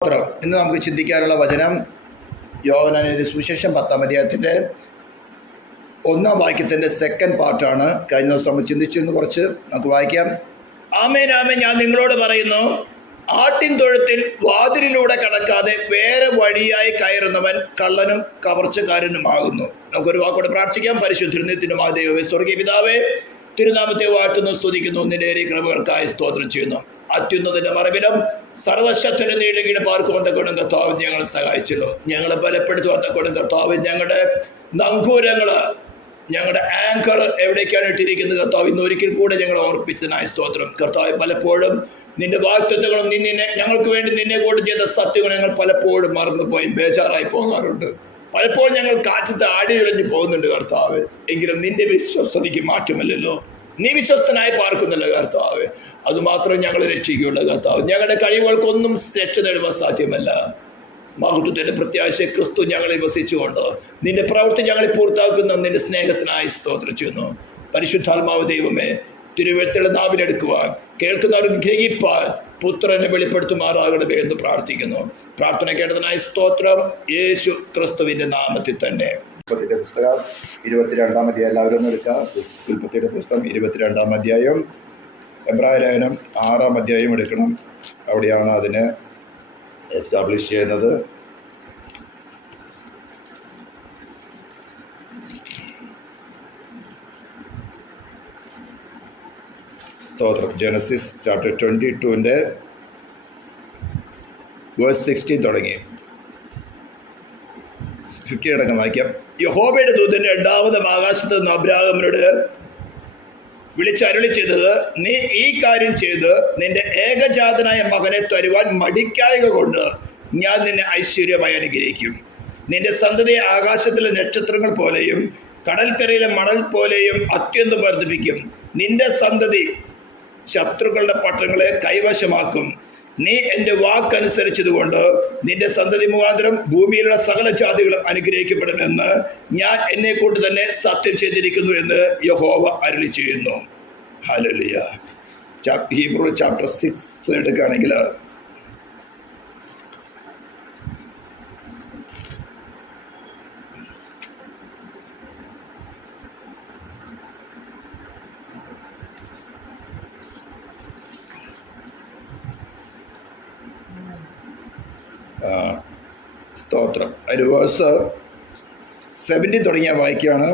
ഇന്ന് നമുക്ക് ചിന്തിക്കാനുള്ള വചനം യോഹന്നാൻ എഴുതിയ സുവിശേഷം 10-ാം അധ്യായത്തിൻ്റെ 1-ാം വാക്യത്തിൻ്റെ സെക്കൻഡ് പാർട്ടാണ്. കഴിഞ്ഞ ദിവസം നമ്മൾ ചിന്തിച്ചിരുന്നു. കുറച്ച് നമുക്ക് വായിക്കാം. ആമേൻ ആമേൻ, ഞാൻ നിങ്ങളോട് പറയുന്നു, ആട്ടിൻ തൊഴുത്തിൽ വാതിലിലൂടെ കടക്കാതെ വേറെ വഴിയായി കയറുന്നവൻ കള്ളനും കവർച്ചക്കാരനുമാകുന്നു. നമുക്കൊരു വാക്കോടെ പ്രാർത്ഥിക്കാം. പരിശുദ്ധ ദൈവമേ, സ്വർഗീയ പിതാവേ, തിരുനാമത്തെ വാഴ്ത്തുന്നു, സ്തുതിക്കുന്നു. നിന്റെ കൃപകൾക്കായി സ്തോത്രം ചെയ്യുന്നു. അത്യുന്നതിന്റെ മറവിലും സർവശക്തന്റെ നീളുകീട് പാർക്കുവാൻ തക്കോണം കർത്താവ് ഞങ്ങളെ സഹായിച്ചല്ലോ. ഞങ്ങളെ ബലപ്പെടുത്തുവാൻ തക്കോണം കർത്താവ് ഞങ്ങളുടെ നങ്കൂരങ്ങള്, ഞങ്ങളുടെ ആങ്കർ എവിടേക്കാണ് ഇട്ടിരിക്കുന്നത് കർത്താവ്, ഇന്ന് ഒരിക്കൽ കൂടെ ഞങ്ങളെ ഓർപ്പിച്ചതിനായി സ്തോത്രം. കർത്താവ്, പലപ്പോഴും നിന്റെ വാഗ്ദത്തങ്ങളും ഞങ്ങൾക്ക് വേണ്ടി നിന്നെ കൂടെ ചെയ്ത സത്യങ്ങൾ ഞങ്ങൾ പലപ്പോഴും മറന്നുപോയി ബേജാറായി പോകാറുണ്ട്. പലപ്പോഴും ഞങ്ങൾ കാറ്റത്ത് ആടി ഉലഞ്ഞു പോകുന്നുണ്ട് കർത്താവ്. എങ്കിലും നിന്റെ വിശ്വസ്തതയ്ക്ക് മാറ്റമില്ലല്ലോ. നീ വിശ്വസ്തനായി പാർക്കുന്നില്ല കർത്താവ്. അതുമാത്രം ഞങ്ങളെ രക്ഷിക്കുകയുള്ള കർത്താവ്. ഞങ്ങളുടെ കഴിവുകൾക്കൊന്നും രക്ഷ നേടുവാൻ സാധ്യമല്ല. മഹത്വത്തിന്റെ പ്രത്യാശ ക്രിസ്തു ഞങ്ങളെ വസിച്ചുകൊണ്ട് നിന്റെ പ്രവൃത്തി ഞങ്ങളെ പൂർത്താക്കുന്ന നിന്റെ സ്നേഹത്തിനായി സ്തോത്രം ചെയ്യുന്നു. പരിശുദ്ധാത്മാവ് ദൈവമേ, തിരുവെഴുത്തുള്ള നാവിലെടുക്കുവാൻ, കേൾക്കുന്നവർ ഗ്രഹിപ്പാൻ പുത്രനെ വെളിപ്പെടുത്തുമാറാകണമേ എന്ന് പ്രാർത്ഥിക്കുന്നു. പ്രാർത്ഥന കേട്ടതിനായി സ്തോത്രം, യേശു ക്രിസ്തുവിന്റെ നാമത്തിൽ തന്നെ. ഉൽപ്പത്തിയുടെ പുസ്തകം 22-ാം അധ്യായം എല്ലാവരും എടുക്കാം. ഉൽപ്പത്തിയുടെ പുസ്തകം 22-ാം അധ്യായം, എബ്രായ ലേഖനം 6-ാം അധ്യായം എടുക്കണം. അവിടെയാണ് അതിനെ എസ്റ്റാബ്ലിഷ് ചെയ്യുന്നത്. സ്തോത്രം. ജനസിസ് ചാപ്റ്റർ 22-ന്റെ വേഴ്സ് 16 തുടങ്ങി 50 അടക്കം വായിക്കാം. യഹോവയുടെ ദൂതൻ രണ്ടാമതും ആകാശത്ത് നിന്ന് അബ്രാഹാമിനോട് വിളിച്ചരുളി ചെയ്തത്, നീ ഈ കാര്യം ചെയ്ത് നിന്റെ ഏകജാതനായ മകനെ തരുവാൻ മടിക്കായക കൊണ്ട് ഞാൻ നിന്നെ ഐശ്വര്യമായി അനുഗ്രഹിക്കും. നിന്റെ സന്തതിയെ ആകാശത്തിലെ നക്ഷത്രങ്ങൾ പോലെയും കടൽക്കരയിലെ മണൽ പോലെയും അത്യന്തം വർദ്ധിപ്പിക്കും. നിന്റെ സന്തതി ശത്രുക്കളുടെ പട്ടണങ്ങളെ കൈവശമാക്കും. നീ എൻ്റെ വാക്കനുസരിച്ചതുകൊണ്ട് നിന്റെ സന്തതി മുഖാന്തരം ഭൂമിയിലുള്ള സകല ജാതികളും അനുഗ്രഹിക്കപ്പെടുമെന്ന് ഞാൻ എന്നെ കൊണ്ട് തന്നെ സത്യം ചെയ്തിരിക്കുന്നു എന്ന് യഹോവ അരുളി ചെയ്യുന്നു. ഹല്ലേലൂയ. ഹീബ്രു ചാപ്റ്റർ 6 എടുക്കുകയാണെങ്കിൽ സ്തോത്രം. ഒരു വേഴ്സ് 17 തുടങ്ങിയ വായിക്കുകയാണ്.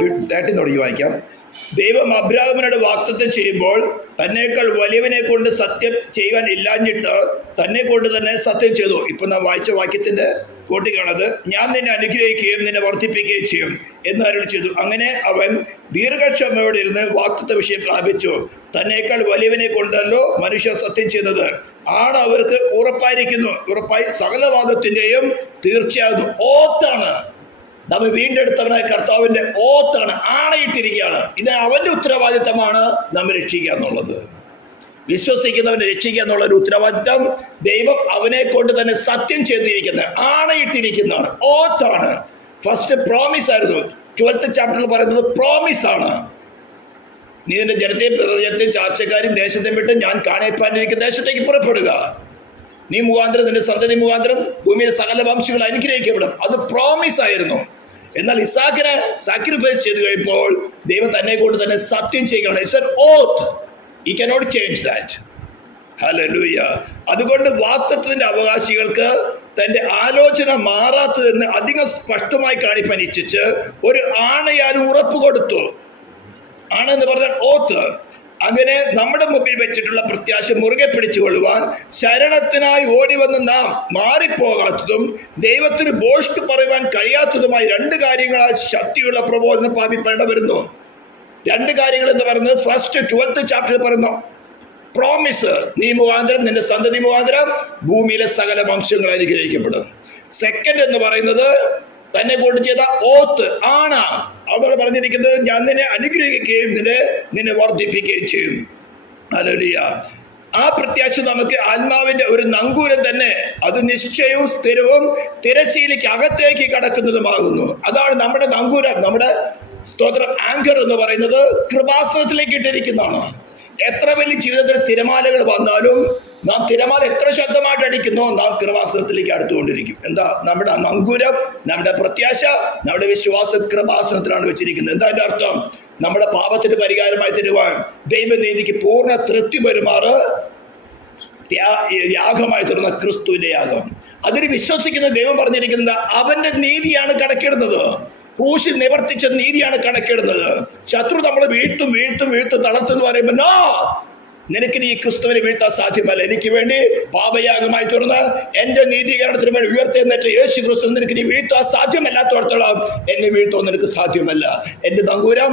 13 തുടങ്ങി വായിക്കാം. ദൈവം അബ്രാഹാമിനോട് വാഗ്ദത്തം ചെയ്യുമ്പോൾ തന്നേക്കാൾ വലിയവനെ കൊണ്ട് സത്യം ചെയ്യുവാൻ ഇല്ലാഞ്ഞിട്ട് തന്നെ കൊണ്ട് തന്നെ സത്യം ചെയ്തു. ഇപ്പൊ നാം വായിച്ച വാക്യത്തിന്റെ കോട്ടിക്കാണത്. ഞാൻ നിന്നെ അനുഗ്രഹിക്കുകയും നിന്നെ വർദ്ധിപ്പിക്കുകയും ചെയ്യും എന്ന് അരുളി ചെയ്തു. അങ്ങനെ അവൻ ദീർഘക്ഷമയോടെ ഇരുന്ന് വാഗ്ദത്ത വിഷയം പ്രാപിച്ചു. തന്നേക്കാൾ വലിയവനെ കൊണ്ടല്ലോ മനുഷ്യ സത്യം ചെയ്യുന്നത്. ആണ് അവർക്ക് ഉറപ്പായിരിക്കുന്നു. ഉറപ്പായി സകലവാദത്തിന്റെയും തീർച്ചയാകുന്നു. ഓത്താണ്. നമ്മെ വീണ്ടെടുത്തവനായ കർത്താവിന്റെ ഓത്താണ്, ആണയിട്ടിരിക്കുകയാണ്. ഇത് അവന്റെ ഉത്തരവാദിത്തമാണ് നമ്മെ രക്ഷിക്കുക എന്നുള്ളത്. വിശ്വസിക്കുന്നവനെ രക്ഷിക്കുക എന്നുള്ള ഒരു ഉത്തരവാദിത്തം ദൈവം അവനെ കൊണ്ട് തന്നെ സത്യം ചെയ്തിരിക്കുന്നത്, ആണയിട്ടിരിക്കുന്നതാണ്, ഓത്താണ്. ഫസ്റ്റ് പ്രോമിസ് ആയിരുന്നു. 12th ചാപ്റ്ററിൽ പറയുന്നത് പ്രോമിസ് ആണ്. നീ നിന്റെ ജനത്തെയും പ്രദേശത്തെയും ചാർച്ചക്കാരും ദേശത്തെ വിട്ട് ഞാൻ കാണിപ്പാനിരിക്കുന്ന ദേശത്തേക്ക് പുറപ്പെടുക. നീ മുഖാന്തരം നിന്റെ സന്തതി മുഖാന്തരം ഭൂമിയിലെ സകല വംശങ്ങൾ അനുഗ്രഹിക്കപ്പെടും. അത് പ്രോമിസ് ആയിരുന്നു. എന്നാൽ ഇസാക്കിനെ സാക്രിഫൈസ് ചെയ്ത് കഴിയുമ്പോൾ ദൈവം തന്നെ കൊണ്ട് തന്നെ സത്യം ചെയ്യുകയാണ്. It's an oath. He cannot change that. Hallelujah. അതുകൊണ്ട് വാഗ്ദത്തത്തിന്റെ അവകാശികൾക്ക് തന്റെ ആലോചന മാറാത്തതെന്ന് അധികം സ്പഷ്ടമായി കാണിപ്പാൻ ഇച്ഛിച്ച് ഒരു ആണയാലും ഉറപ്പ് കൊടുത്തു. ആണെന്ന് പറഞ്ഞാൽ ഓത്ത്. അങ്ങനെ നമ്മുടെ മുമ്പിൽ വെച്ചിട്ടുള്ള പ്രത്യാശ മുറുകെ പിടിച്ചുകൊള്ളുവാൻ ശരണത്തിനായി ഓടി വന്ന് നാം മാറിപ്പോകാത്തതും ദൈവത്തിന് ബോഷ്ട് പറയുവാൻ കഴിയാത്തതുമായി 2 കാര്യങ്ങളാൽ ശക്തിയുള്ള പ്രബോധനം പാപിപ്പേണ്ട വരുന്നു. 2 കാര്യങ്ങൾ എന്ന് പറയുന്നത് ഫസ്റ്റ് 12th ചാപ്റ്ററിൽ പറയുന്നു പ്രോമിസ്. നീ മുഖാന്തരം നിന്റെ സന്തതി മുഖാന്തരം ഭൂമിയിലെ സകല വംശങ്ങൾ അനുഗ്രഹിക്കപ്പെടും. സെക്കൻഡ് എന്ന് പറയുന്നത് തന്നെ കൊണ്ട് ചെയ്ത ഓത്ത് ആണ്. അതോടെ പറഞ്ഞിരിക്കുന്നത് ഞാൻ നിന്നെ അനുഗ്രഹിക്കുകയും നിന്നെ വർദ്ധിപ്പിക്കുകയും ചെയ്യും. ഹല്ലേലൂയ. ആ പ്രത്യാശ നമുക്ക് ആത്മാവിന്റെ ഒരു നങ്കൂരം തന്നെ. അത് നിശ്ചയവും സ്ഥിരവും തിരശ്ശീലയ്ക്ക് അകത്തേക്ക് കടക്കുന്നതുമാകുന്നു. അതാണ് നമ്മുടെ നങ്കൂരം, നമ്മുടെ സ്തോത്രം ആങ്കർ എന്ന് പറയുന്നത് കൃപാസനത്തിലേക്ക് ഇട്ടിരിക്കുന്നതാണ്. എത്ര വലിയ ജീവിതത്തിൽ തിരമാലകൾ വന്നാലും നാം തിരമാല എത്ര ശക്തമായിട്ട് അടിക്കുന്നോ നാം കൃപാസനത്തിലേക്ക് അടുത്തുകൊണ്ടിരിക്കും. എന്താ? നമ്മുടെ നങ്കൂരം, നമ്മുടെ പ്രത്യാശ, നമ്മുടെ വിശ്വാസം കൃപാസനത്തിലാണ് വെച്ചിരിക്കുന്നത്. എന്താ അതിന്റെ അർത്ഥം? നമ്മുടെ പാപത്തിന് പരിഹാരമായി തരുവാൻ, ദൈവനീതിക്ക് പൂർണ്ണ തൃപ്തി വരുമാറ് യാഗമായി തീർന്ന ക്രിസ്തുവിന്റെ യാഗം. അതിന് വിശ്വസിക്കുന്ന ദൈവം പറഞ്ഞിരിക്കുന്നത് അവന്റെ നീതിയാണ് കണക്കിടുന്നത്. ക്രൂശിൽ നിവർത്തിച്ച നീതിയാണ് കണക്കിടുന്നത്. ശത്രു നമ്മളെ വീഴ്ത്തും തളർത്തെന്ന് പറയുമ്പോൾ നോ, നിനക്ക് ഈ ക്രിസ്തുവിനെ വീഴ്ത്താൻ സാധ്യമല്ല. എനിക്ക് വേണ്ടി പാപയാഗമായി തീർന്ന് എന്റെ നീതീകരണത്തിന് വേണ്ടി ഉയർത്തെഴുന്നേറ്റ യേശു ക്രിസ്തു നിനക്ക് നീ വീഴ്ത്താൻ സാധ്യമല്ലാത്തോടത്തോളം എന്നെ വീഴ്ത്താൻ നിനക്ക് സാധ്യമല്ല. എന്റെ നങ്കൂരം,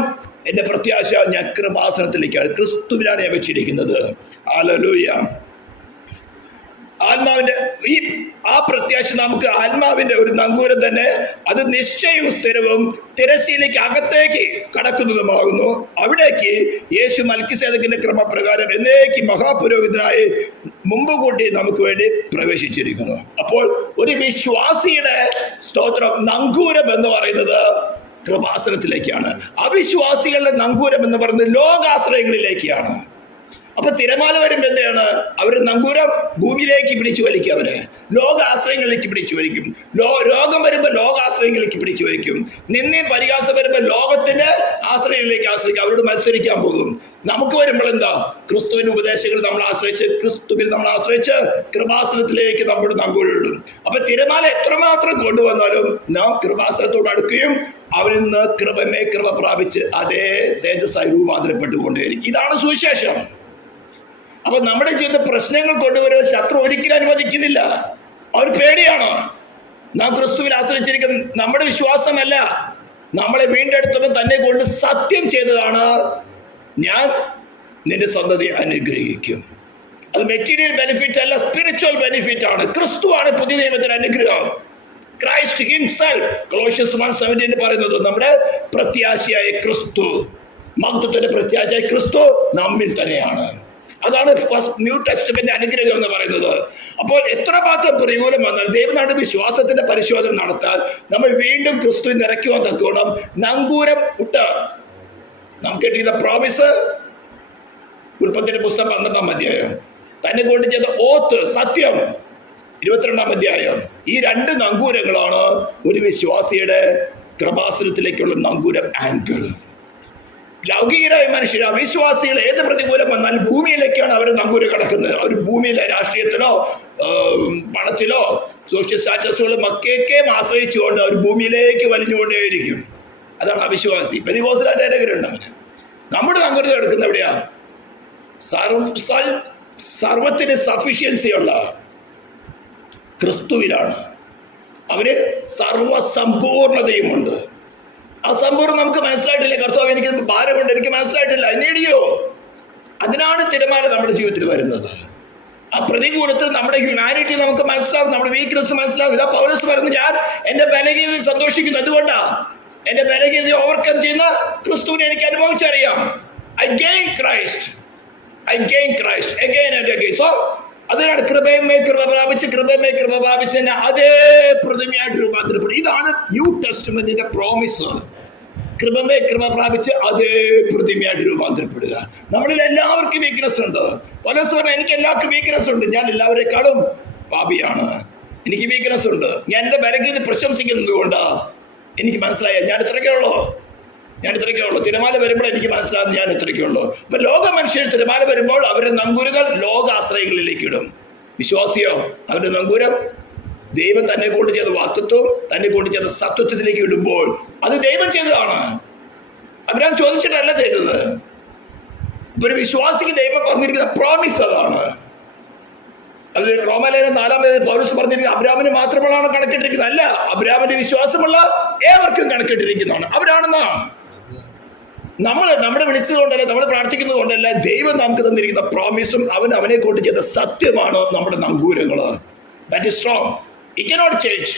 എന്റെ പ്രത്യാശ ഞാൻ കൃപാസനത്തിലേക്കാണ്, ക്രിസ്തുവിനാണ് ഞാൻ വെച്ചിരിക്കുന്നത്. ഹല്ലേലൂയ. ആത്മാവിന്റെ ആ പ്രത്യാശ നമുക്ക് ആത്മാവിന്റെ ഒരു നങ്കൂരം തന്നെ. അത് നിശ്ചയവും സ്ഥിരവും തിരശ്ശീലയ്ക്ക് അകത്തേക്ക് കടക്കുന്നതുമാകുന്നു. അവിടേക്ക് യേശു മൽക്കിസേദക്കിന്റെ ക്രമപ്രകാരം എന്നേക്ക് മഹാപുരോഹിതനായി മുമ്പ് കൂട്ടി നമുക്ക് വേണ്ടി പ്രവേശിച്ചിരിക്കുന്നു. അപ്പോൾ ഒരു വിശ്വാസിയുടെ സ്തോത്രം നങ്കൂരം എന്ന് പറയുന്നത് കൃപാസനത്തിലേക്കാണ്. അവിശ്വാസികളുടെ നങ്കൂരം എന്ന് പറയുന്നത് ലോകാശ്രയങ്ങളിലേക്കാണ്. അപ്പൊ തിരമാല വരുമ്പോ എന്താണ്? അവര് നങ്കൂരം ഭൂമിയിലേക്ക് പിടിച്ചു വലിക്കും, അവര് ലോകാശ്രയങ്ങളിലേക്ക് പിടിച്ചു വലിക്കും. രോഗം വരുമ്പോ ലോകാശ്രയങ്ങളിലേക്ക് പിടിച്ചു വലിക്കും. നിന്നയും പരിഹാസം വരുമ്പോ ലോകത്തിന്റെ ആശ്രയങ്ങളിലേക്ക് ആശ്രയിക്കും, അവരോട് മത്സരിക്കാൻ പോകും. നമുക്ക് വരുമ്പോൾ എന്താ? ക്രിസ്തുവിന്റെ ഉപദേശങ്ങൾ നമ്മൾ ആശ്രയിച്ച്, ക്രിസ്തുവിൽ നമ്മൾ ആശ്രയിച്ച് കൃപാസനത്തിലേക്ക് നമ്മുടെ നങ്കൂരിടും. അപ്പൊ തിരമാല എത്രമാത്രം കൊണ്ടുവന്നാലും നാം കൃപാസനത്തോട് അടുക്കുകയും അവരിൽ നിന്ന് കൃപമേ കൃപ പ്രാപിച്ച് അതേ തേജസ്സായി രൂപാന്തരപ്പെട്ടുകൊണ്ടേയിരിക്കും. ഇതാണ് സുവിശേഷം. അപ്പൊ നമ്മുടെ ജീവിതത്തിൽ പ്രശ്നങ്ങൾ കൊണ്ടുവരുമ്പോൾ ശത്രു ഒരിക്കലും അനുവദിക്കുന്നില്ല. അവർ പേടിയാണ്. നാം ക്രിസ്തുവിൽ ആശ്രയിച്ചിരിക്കുന്ന നമ്മുടെ വിശ്വാസമല്ല, നമ്മളെ വീണ്ടെടുത്തവൻ തന്നെ കൊണ്ട് സത്യം ചെയ്തതാണ്, ഞാൻ നിന്റെ സന്തതി അനുഗ്രഹിക്കും. അത് മെറ്റീരിയൽ ബെനിഫിറ്റ് അല്ല, സ്പിരിച്വൽ ബെനിഫിറ്റ് ആണ്. ക്രിസ്തുവാണ് പുതിയ നിയമത്തിന്റെ അനുഗ്രഹം. ക്രൈസ്റ്റ് ഹിംസെൽഫ്, കൊളോഷ്യൻസ് 1:17 പറയുന്നത് നമ്മുടെ പ്രത്യാശയായ ക്രിസ്തു, മഹത്വത്തിന്റെ പ്രത്യാശയായ ക്രിസ്തു നമ്മിൽ തന്നെയാണ്. അതാണ് ന്യൂ ടെസ്റ്റമെന്റ് അനുഗ്രഹം എന്ന് പറയുന്നത്. അപ്പോൾ എത്രമാത്രം പ്രതികൂലം വന്നാൽ ദൈവനാട് വിശ്വാസത്തിന്റെ പരിശോധന നടത്താൻ നമ്മൾ വീണ്ടും ക്രിസ്തു നിറയ്ക്കുവാൻ തക്കോണം നങ്കൂരം ഇട്ട് നമുക്ക് കിട്ടിയ പ്രോമിസ്. ഉൽപ്പത്തിയുടെ പുസ്തകം 12-ാം അധ്യായം, തന്നെ കൊണ്ട് ചെയ്ത ഓത്ത് സത്യം 22-ാം അധ്യായം. ഈ രണ്ട് നങ്കൂരങ്ങളാണ് ഒരു വിശ്വാസിയുടെ കൃപാസനത്തിലേക്കുള്ള നങ്കൂരം ആങ്കർ. ലൗകികരായ മനുഷ്യർ, അവിശ്വാസികൾ ഏത് പ്രതികൂലം വന്നാൽ ഭൂമിയിലേക്കാണ് അവർ നങ്കൂരം കിടക്കുന്നത്. അവർ ഭൂമിയിലെ രാഷ്ട്രീയത്തിലോ പണത്തിലോ സോഷ്യൽ സ്റ്റാറ്റസുകളും ഒക്കെയൊക്കെ ആശ്രയിച്ചുകൊണ്ട് അവർ ഭൂമിയിലേക്ക് വലിഞ്ഞുകൊണ്ടേയിരിക്കും. അതാണ് അവിശ്വാസി. പെന്തിക്കോസ്തുകാരുണ്ട് അങ്ങനെ. നമ്മുടെ നങ്കൂരം കിടക്കുന്ന എവിടെയാ? സർവത്തിന് സഫിഷ്യൻസിയുള്ള ക്രിസ്തുവിലാണ്. അവന് സർവസമ്പൂർണതയുമുണ്ട്. ആ സമ്പൂർണ്ണം നമുക്ക് മനസ്സിലായിട്ടില്ല. കർത്താവ് എനിക്ക് ഭാരമുണ്ട്, എനിക്ക് മനസ്സിലായിട്ടില്ല, നേടിയോ? അതിനാണ് തിരമാല നമ്മുടെ ജീവിതത്തിൽ വരുന്നത്. ആ പ്രതികൂലത്തിൽ നമ്മുടെ ഹ്യൂമാനിറ്റി നമുക്ക് മനസ്സിലാവും, നമ്മുടെ വീക്ക്നെസ് മനസ്സിലാവും. ഇതാ പൗലോസ് പറയുന്നത്, ഞാൻ എന്റെ ബലഹീനതയിൽ സന്തോഷിക്കുന്നു. അതുകൊണ്ടാ എന്റെ ബലഹീനത ഓവർകം ചെയ്യുന്ന ക്രിസ്തുവിനെ എനിക്ക് അനുഭവിച്ചറിയാം. I gain Christ again and again. So അതിനാണ് കൃപമേ കൃപ പ്രാപിച്ച് അതേ പ്രതിമയായിട്ട് രൂപാന്തരപ്പെടും. ഇതാണ് ന്യൂ ടെസ്റ്റ്മെന്റിന്റെ പ്രോമിസ്. കൃപമേ കൃപ പ്രാപിച്ച് അതേ പ്രതിമയായിട്ട് രൂപാന്തരപ്പെടുക. നമ്മളിൽ എല്ലാവർക്കും വീക്ക്നെസ് ഉണ്ട്. പൗലോസ് പറഞ്ഞു, എനിക്ക് എല്ലാവർക്കും വീക്ക്നെസ് ഉണ്ട്, ഞാൻ എല്ലാവരെക്കാളും പാപിയാണ്, എനിക്ക് വീക്ക്നെസ് ഉണ്ട്. ഞാൻ എന്റെ ബലഹീനത പ്രശംസിക്കുന്നത് കൊണ്ട് എനിക്ക് മനസ്സിലായ ഞാൻ ഇത്രയൊക്കെ ഉള്ളൂ. തിരമാല വരുമ്പോൾ എനിക്ക് മനസ്സിലാകുന്നത് ഞാൻ ഇത്രയൊക്കെ ഉള്ളൂ. അപ്പൊ ലോക മനുഷ്യർ തിരമാല വരുമ്പോൾ അവരുടെ നങ്കൂരുകൾ ലോകാശ്രയങ്ങളിലേക്ക് ഇടും. വിശ്വാസിയോ അവരുടെ നങ്കൂരം ദൈവം തന്നെ കൊണ്ട് ചെയ്ത വാക്തത്വം, തന്നെ കൊണ്ട് ചെയ്ത സത്വത്തിലേക്ക് ഇടുമ്പോൾ അത് ദൈവം ചെയ്തതാണ്. അബ്രഹാം ചോദിച്ചിട്ടല്ല ചെയ്തത്. ഒരു വിശ്വാസിക്ക് ദൈവം പറഞ്ഞിരിക്കുന്ന പ്രോമിസ് അതാണ്. അത് റോമാലേഖനം 4-ാം അധ്യായത്തിൽ പൗലോസ് പറഞ്ഞിരിക്കുന്നത് അബ്രഹാമിന് മാത്രമാണ് കണക്കിട്ടിരിക്കുന്നത്. അല്ല, അബ്രഹാമിന്റെ വിശ്വാസമുള്ള ഏവർക്കും കണക്കിട്ടിരിക്കുന്നതാണ്. അവരാണെന്നാണ് നമ്മളെ വിളിച്ചതുകൊണ്ടല്ല, നമ്മൾ പ്രാർത്ഥിക്കുന്നത് കൊണ്ടല്ല, ദൈവം നമുക്ക് തന്നിരിക്കുന്ന പ്രോമിസും അവനെ കൊണ്ട് ചെയ്ത സത്യമാണ് നമ്മുടെ നങ്കൂരങ്ങള്. That is strong. It cannot change.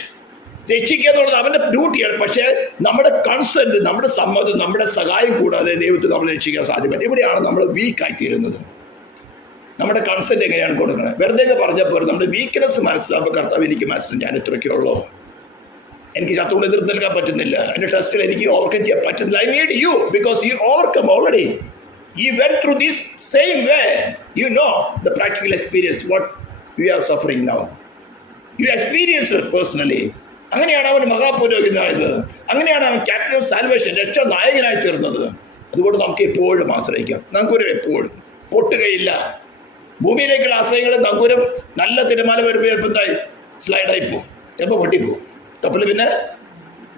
രക്ഷിക്കുക എന്നുള്ളത് അവന്റെ ഡ്യൂട്ടിയാണ്. പക്ഷേ നമ്മുടെ കൺസെന്റ്, നമ്മുടെ സമ്മതം, നമ്മുടെ സഹായം കൂടാതെ ദൈവത്തെ നമ്മൾ രക്ഷിക്കാൻ സാധ്യമല്ല. ഇവിടെയാണ് നമ്മൾ വീക്കായി തീരുന്നത്. നമ്മുടെ കൺസെന്റ് എങ്ങനെയാണ് കൊടുക്കുന്നത്? വെറുതെ പറഞ്ഞപ്പോൾ നമ്മുടെ വീക്ക്നെസ് മനസ്സിലാകുമ്പോൾ കർത്താവ് എനിക്ക് മനസ്സിലാവും, ഞാൻ ഇത്രയൊക്കെ ഉള്ളൂ, എനിക്ക് ശത്രുവിനെ എതിർത്ത് നിൽക്കാൻ പറ്റുന്നില്ല, എൻ്റെ ടെസ്റ്റിൽ എനിക്ക് ഓവർകം ചെയ്യാൻ പറ്റുന്നില്ല. I need you because you overcome already. He went through this same way. You know the practical experience what we are suffering now. You experienced it personally. അങ്ങനെയാണ് അവൻ മഹാപുരോഹിതനായത്. അങ്ങനെയാണ് അവൻ ക്യാപ്റ്റൻ ഓഫ് സാൽവേഷൻ, രക്ഷാ നായകനായി തീർന്നത്. അതുകൊണ്ട് നമുക്ക് എപ്പോഴും ആശ്രയിക്കാം. നങ്കൂരം എപ്പോഴും പൊട്ടുകയില്ല. ഭൂമിയിലേക്കുള്ള ആശ്രയങ്ങൾ നങ്കൂരം നല്ല തിരമാല വരുമ്പോൾ ചിലപ്പോൾ എന്തായി സ്ലൈഡായി പോകും, ചിലപ്പോൾ പൊട്ടിപ്പോകും, കപ്പൽ പിന്നെ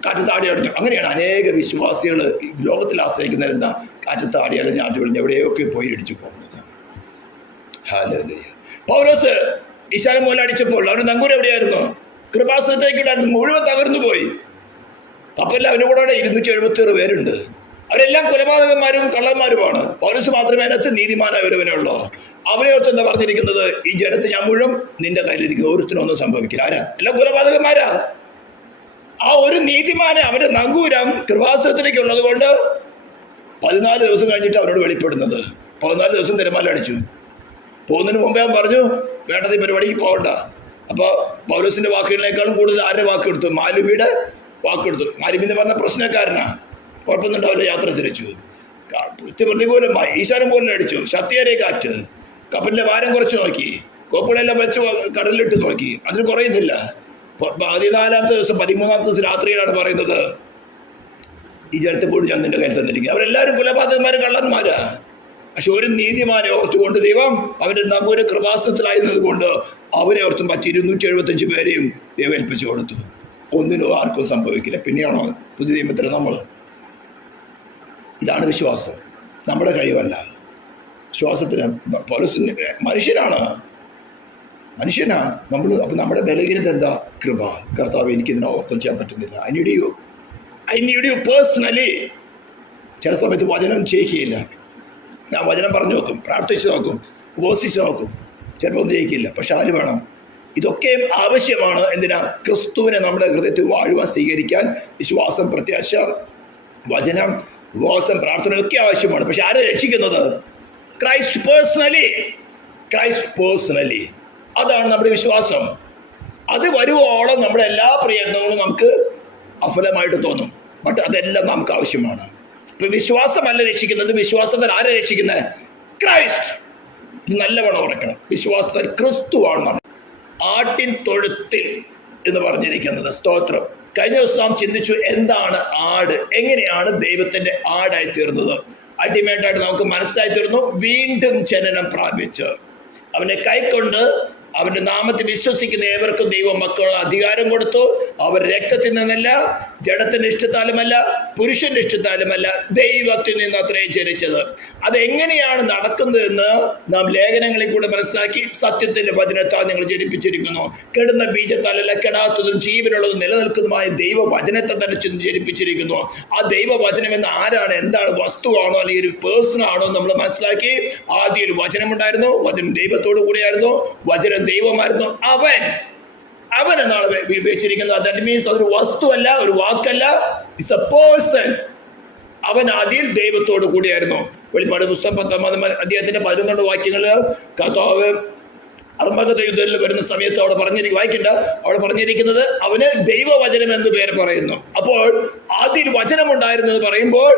കാറ്റത്താടി അടഞ്ഞു. അങ്ങനെയാണ് അനേക വിശ്വാസികൾ ലോകത്തിൽ ആശ്രയിക്കുന്നവർ എന്താ കാറ്റത്താടി അല്ല ഞാറ്റ് വിളിഞ്ഞ് എവിടെയൊക്കെ പോയി ഇടിച്ചു പോകുന്നത്. ഹല്ലേലൂയ. പൗലോസ് ഈശാന മൂല അടിച്ചപ്പോൾ അവന് നങ്കൂരം എവിടെയായിരുന്നു? കൃപാസനത്തേക്കുണ്ടായിരുന്നു. മുഴുവൻ തകർന്നു പോയി. കപ്പലിൽ അവൻ്റെ കൂടെ 276 പേരുണ്ട്. അവരെല്ലാം കൊലപാതകന്മാരും കള്ളന്മാരുമാണ്. പൗലോസ് മാത്രമേ അതിനകത്ത് നീതിമാനായ ഒരുവനുള്ളൂ. അവരെ ഓർത്ത് എന്താ പറഞ്ഞിരിക്കുന്നത്? ഈ ജനത്തെ ഞാൻ മുഴുവൻ നിന്റെ കയ്യിലിരിക്കുന്നു, ഒരുത്തിനൊന്നും സംഭവിക്കില്ല. ആരാ? എല്ലാം കൊലപാതകന്മാരാ. ആ ഒരു നീതിമാനെ അവന്റെ നങ്കൂരം കൃപാസനത്തിലേക്ക് ഉള്ളത് കൊണ്ട് 14 ദിവസം കഴിഞ്ഞിട്ട് അവരോട് വെളിപ്പെടുന്നത്. 14 ദിവസം തിരമാല അടിച്ചു. പോകുന്നതിന് മുമ്പേ അവൻ പറഞ്ഞു വേണ്ടത് ഈ പരിപാടിക്ക് പോകണ്ട. അപ്പോൾ പൗലോസിന്റെ വാക്കുകളിനേക്കാളും കൂടുതൽ ആരുടെ വാക്കെടുത്തു? മാലുമിയുടെ വാക്കെടുത്തു. മാലുമി എന്ന് പറഞ്ഞ പ്രശ്നക്കാരനാ, കുഴപ്പമൊന്നുണ്ടാവില്ല. യാത്ര തിരിച്ചു. പ്രതികൂലമായി ഈശാനം പോലെ അടിച്ചു. ശക്തിയേറിയ കാറ്റ്. കപ്പലിന്റെ ഭാരം കുറച്ച് നോക്കി. കോപ്പുകളെല്ലാം വെച്ച് കടലിലിട്ട് നോക്കി. അതിന് കുറയുന്നില്ല. 14-ാമത്തെ ദിവസം 13-ാമത്തെ ദിവസം രാത്രിയിലാണ് പറയുന്നത് ഈ ജനത്തെ പോലും ഞാൻ നിന്റെ കയ്യിൽ തന്നിരിക്കുന്നത്. അവരെല്ലാവരും കൊലപാതകന്മാരും കള്ളന്മാരാ. പക്ഷെ ഒരു നീതിമാനെ ഓർത്തുകൊണ്ട് ദൈവം അവന്റെ നങ്കൂര കൃപാസനത്തിലായിരുന്നത് കൊണ്ട് അവരെ ഓർത്തും 275 പേരെയും ദൈവം ഏൽപ്പിച്ചു കൊടുത്തു. ഒന്നിനും ആർക്കും സംഭവിക്കില്ല. പിന്നെയാണോ പുതിയ നിയമത്തിൽ നമ്മൾ? ഇതാണ് വിശ്വാസം. നമ്മുടെ കഴിവല്ല. വിശ്വാസത്തിന് മനുഷ്യനാ നമ്മൾ. അപ്പം നമ്മുടെ ബലഹീനത എന്താ? കൃപ. കർത്താവ് എനിക്കിതിനെ ഓർക്കം ചെയ്യാൻ പറ്റുന്നില്ല. I need you personally. ചില സമയത്ത് വചനം ചെയ്യില്ല. ഞാൻ വചനം പറഞ്ഞു നോക്കും, പ്രാർത്ഥിച്ചു നോക്കും, ഉപവസിച്ച് നോക്കും, ചിലപ്പോൾ ഒന്നും ചെയ്യിക്കില്ല. പക്ഷെ ആര് വേണം? ഇതൊക്കെ ആവശ്യമാണ്. എന്തിനാ? ക്രിസ്തുവിനെ നമ്മുടെ ഹൃദയത്തിൽ വാഴുവാൻ, സ്വീകരിക്കാൻ. വിശ്വാസം, പ്രത്യാശ, വചനം, ഉപവാസം, പ്രാർത്ഥന ഒക്കെ ആവശ്യമാണ്. പക്ഷെ ആരെ രക്ഷിക്കുന്നത്? Christ personally. അതാണ് നമ്മുടെ വിശ്വാസം. അത് വരുവോളം നമ്മുടെ എല്ലാ പ്രയത്നങ്ങളും നമുക്ക് അഫലമായിട്ട് തോന്നും. ബട്ട് അതെല്ലാം നമുക്ക് ആവശ്യമാണ്. ഇപ്പൊ വിശ്വാസമല്ല രക്ഷിക്കുന്നത്. വിശ്വാസത്തിൽ ആരെ രക്ഷിക്കുന്നത്? ക്രൈസ്റ്റ്. ഇത് നല്ലവണ്ണം ഉറക്കണം. വിശ്വാസത്തിൽ ക്രിസ്തുവാണ് നമ്മൾ. ആട്ടിൻ തൊഴുത്തിൽ എന്ന് പറഞ്ഞിരിക്കുന്നത്. സ്തോത്രം. കഴിഞ്ഞ ദിവസം നാം ചിന്തിച്ചു എന്താണ് ആട്, എങ്ങനെയാണ് ദൈവത്തിന്റെ ആടായി തീർന്നത്. അൾട്ടിമേറ്റായിട്ട് നമുക്ക് മനസ്സിലായി തീർന്നു. വീണ്ടും ജനനം പ്രാപിച്ച് അവനെ കൈക്കൊണ്ട് അവന്റെ നാമത്തിൽ വിശ്വസിക്കുന്ന ഏവർക്കും ദൈവം മക്കളുടെ അധികാരം കൊടുത്തു. അവർ രക്തത്തിൽ നിന്നല്ല, ജഡത്തിന്റെ ഇഷ്ടത്താലുമല്ല, പുരുഷന്റെ ഇഷ്ടത്താലുമല്ല, ദൈവത്തിൽ നിന്ന് അത്രയും ജനിച്ചത്. അതെങ്ങനെയാണ് നടക്കുന്നതെന്ന് നാം ലേഖനങ്ങളിൽ കൂടെ മനസ്സിലാക്കി. സത്യത്തിന്റെ വചനത്താൽ നിങ്ങൾ ജനിപ്പിച്ചിരിക്കുന്നു. കെടുന്ന ബീജത്താലല്ല, കെടാത്തതും ജീവനുള്ളതും നിലനിൽക്കുന്നതുമായ ദൈവവചനത്തെ തന്നെ ജനിപ്പിച്ചിരിക്കുന്നു. ആ ദൈവവചനം എന്ന് ആരാണ്? എന്താണ്? വസ്തുവാണോ അല്ലെങ്കിൽ ഒരു പേഴ്സൺ ആണോ? നമ്മൾ മനസ്സിലാക്കി. ആദ്യം ഒരു വചനമുണ്ടായിരുന്നു. വചനം ദൈവത്തോടു കൂടിയായിരുന്നു. വചനം ദൈവമായിരുന്നു. അവൻ എന്നാണ് ഉപയോഗിച്ചിരിക്കുന്നത്. ദാറ്റ് മീൻസ് അതൊരു വസ്തുവല്ല, ഒരു വാക്കല്ല. It's a person. അവൻ ആദ്യം ദൈവത്തോടു കൂടിയായിരുന്നു. വെളിപ്പാട് പുസ്തകം 10-ാം അധ്യായത്തിന്റെ 11 വാക്യങ്ങളിൽ കർത്താവ് അർമ്മഗദ യുദ്ധത്തിൽ വരുന്ന സമയത്ത് അവിടെ പറഞ്ഞിരിക്കുന്നത് അവന് ദൈവവചനം എന്ന് പേര് പറയുന്നു. അപ്പോൾ ആദ്യം വചനം ഉണ്ടായിരുന്നത് പറയുമ്പോൾ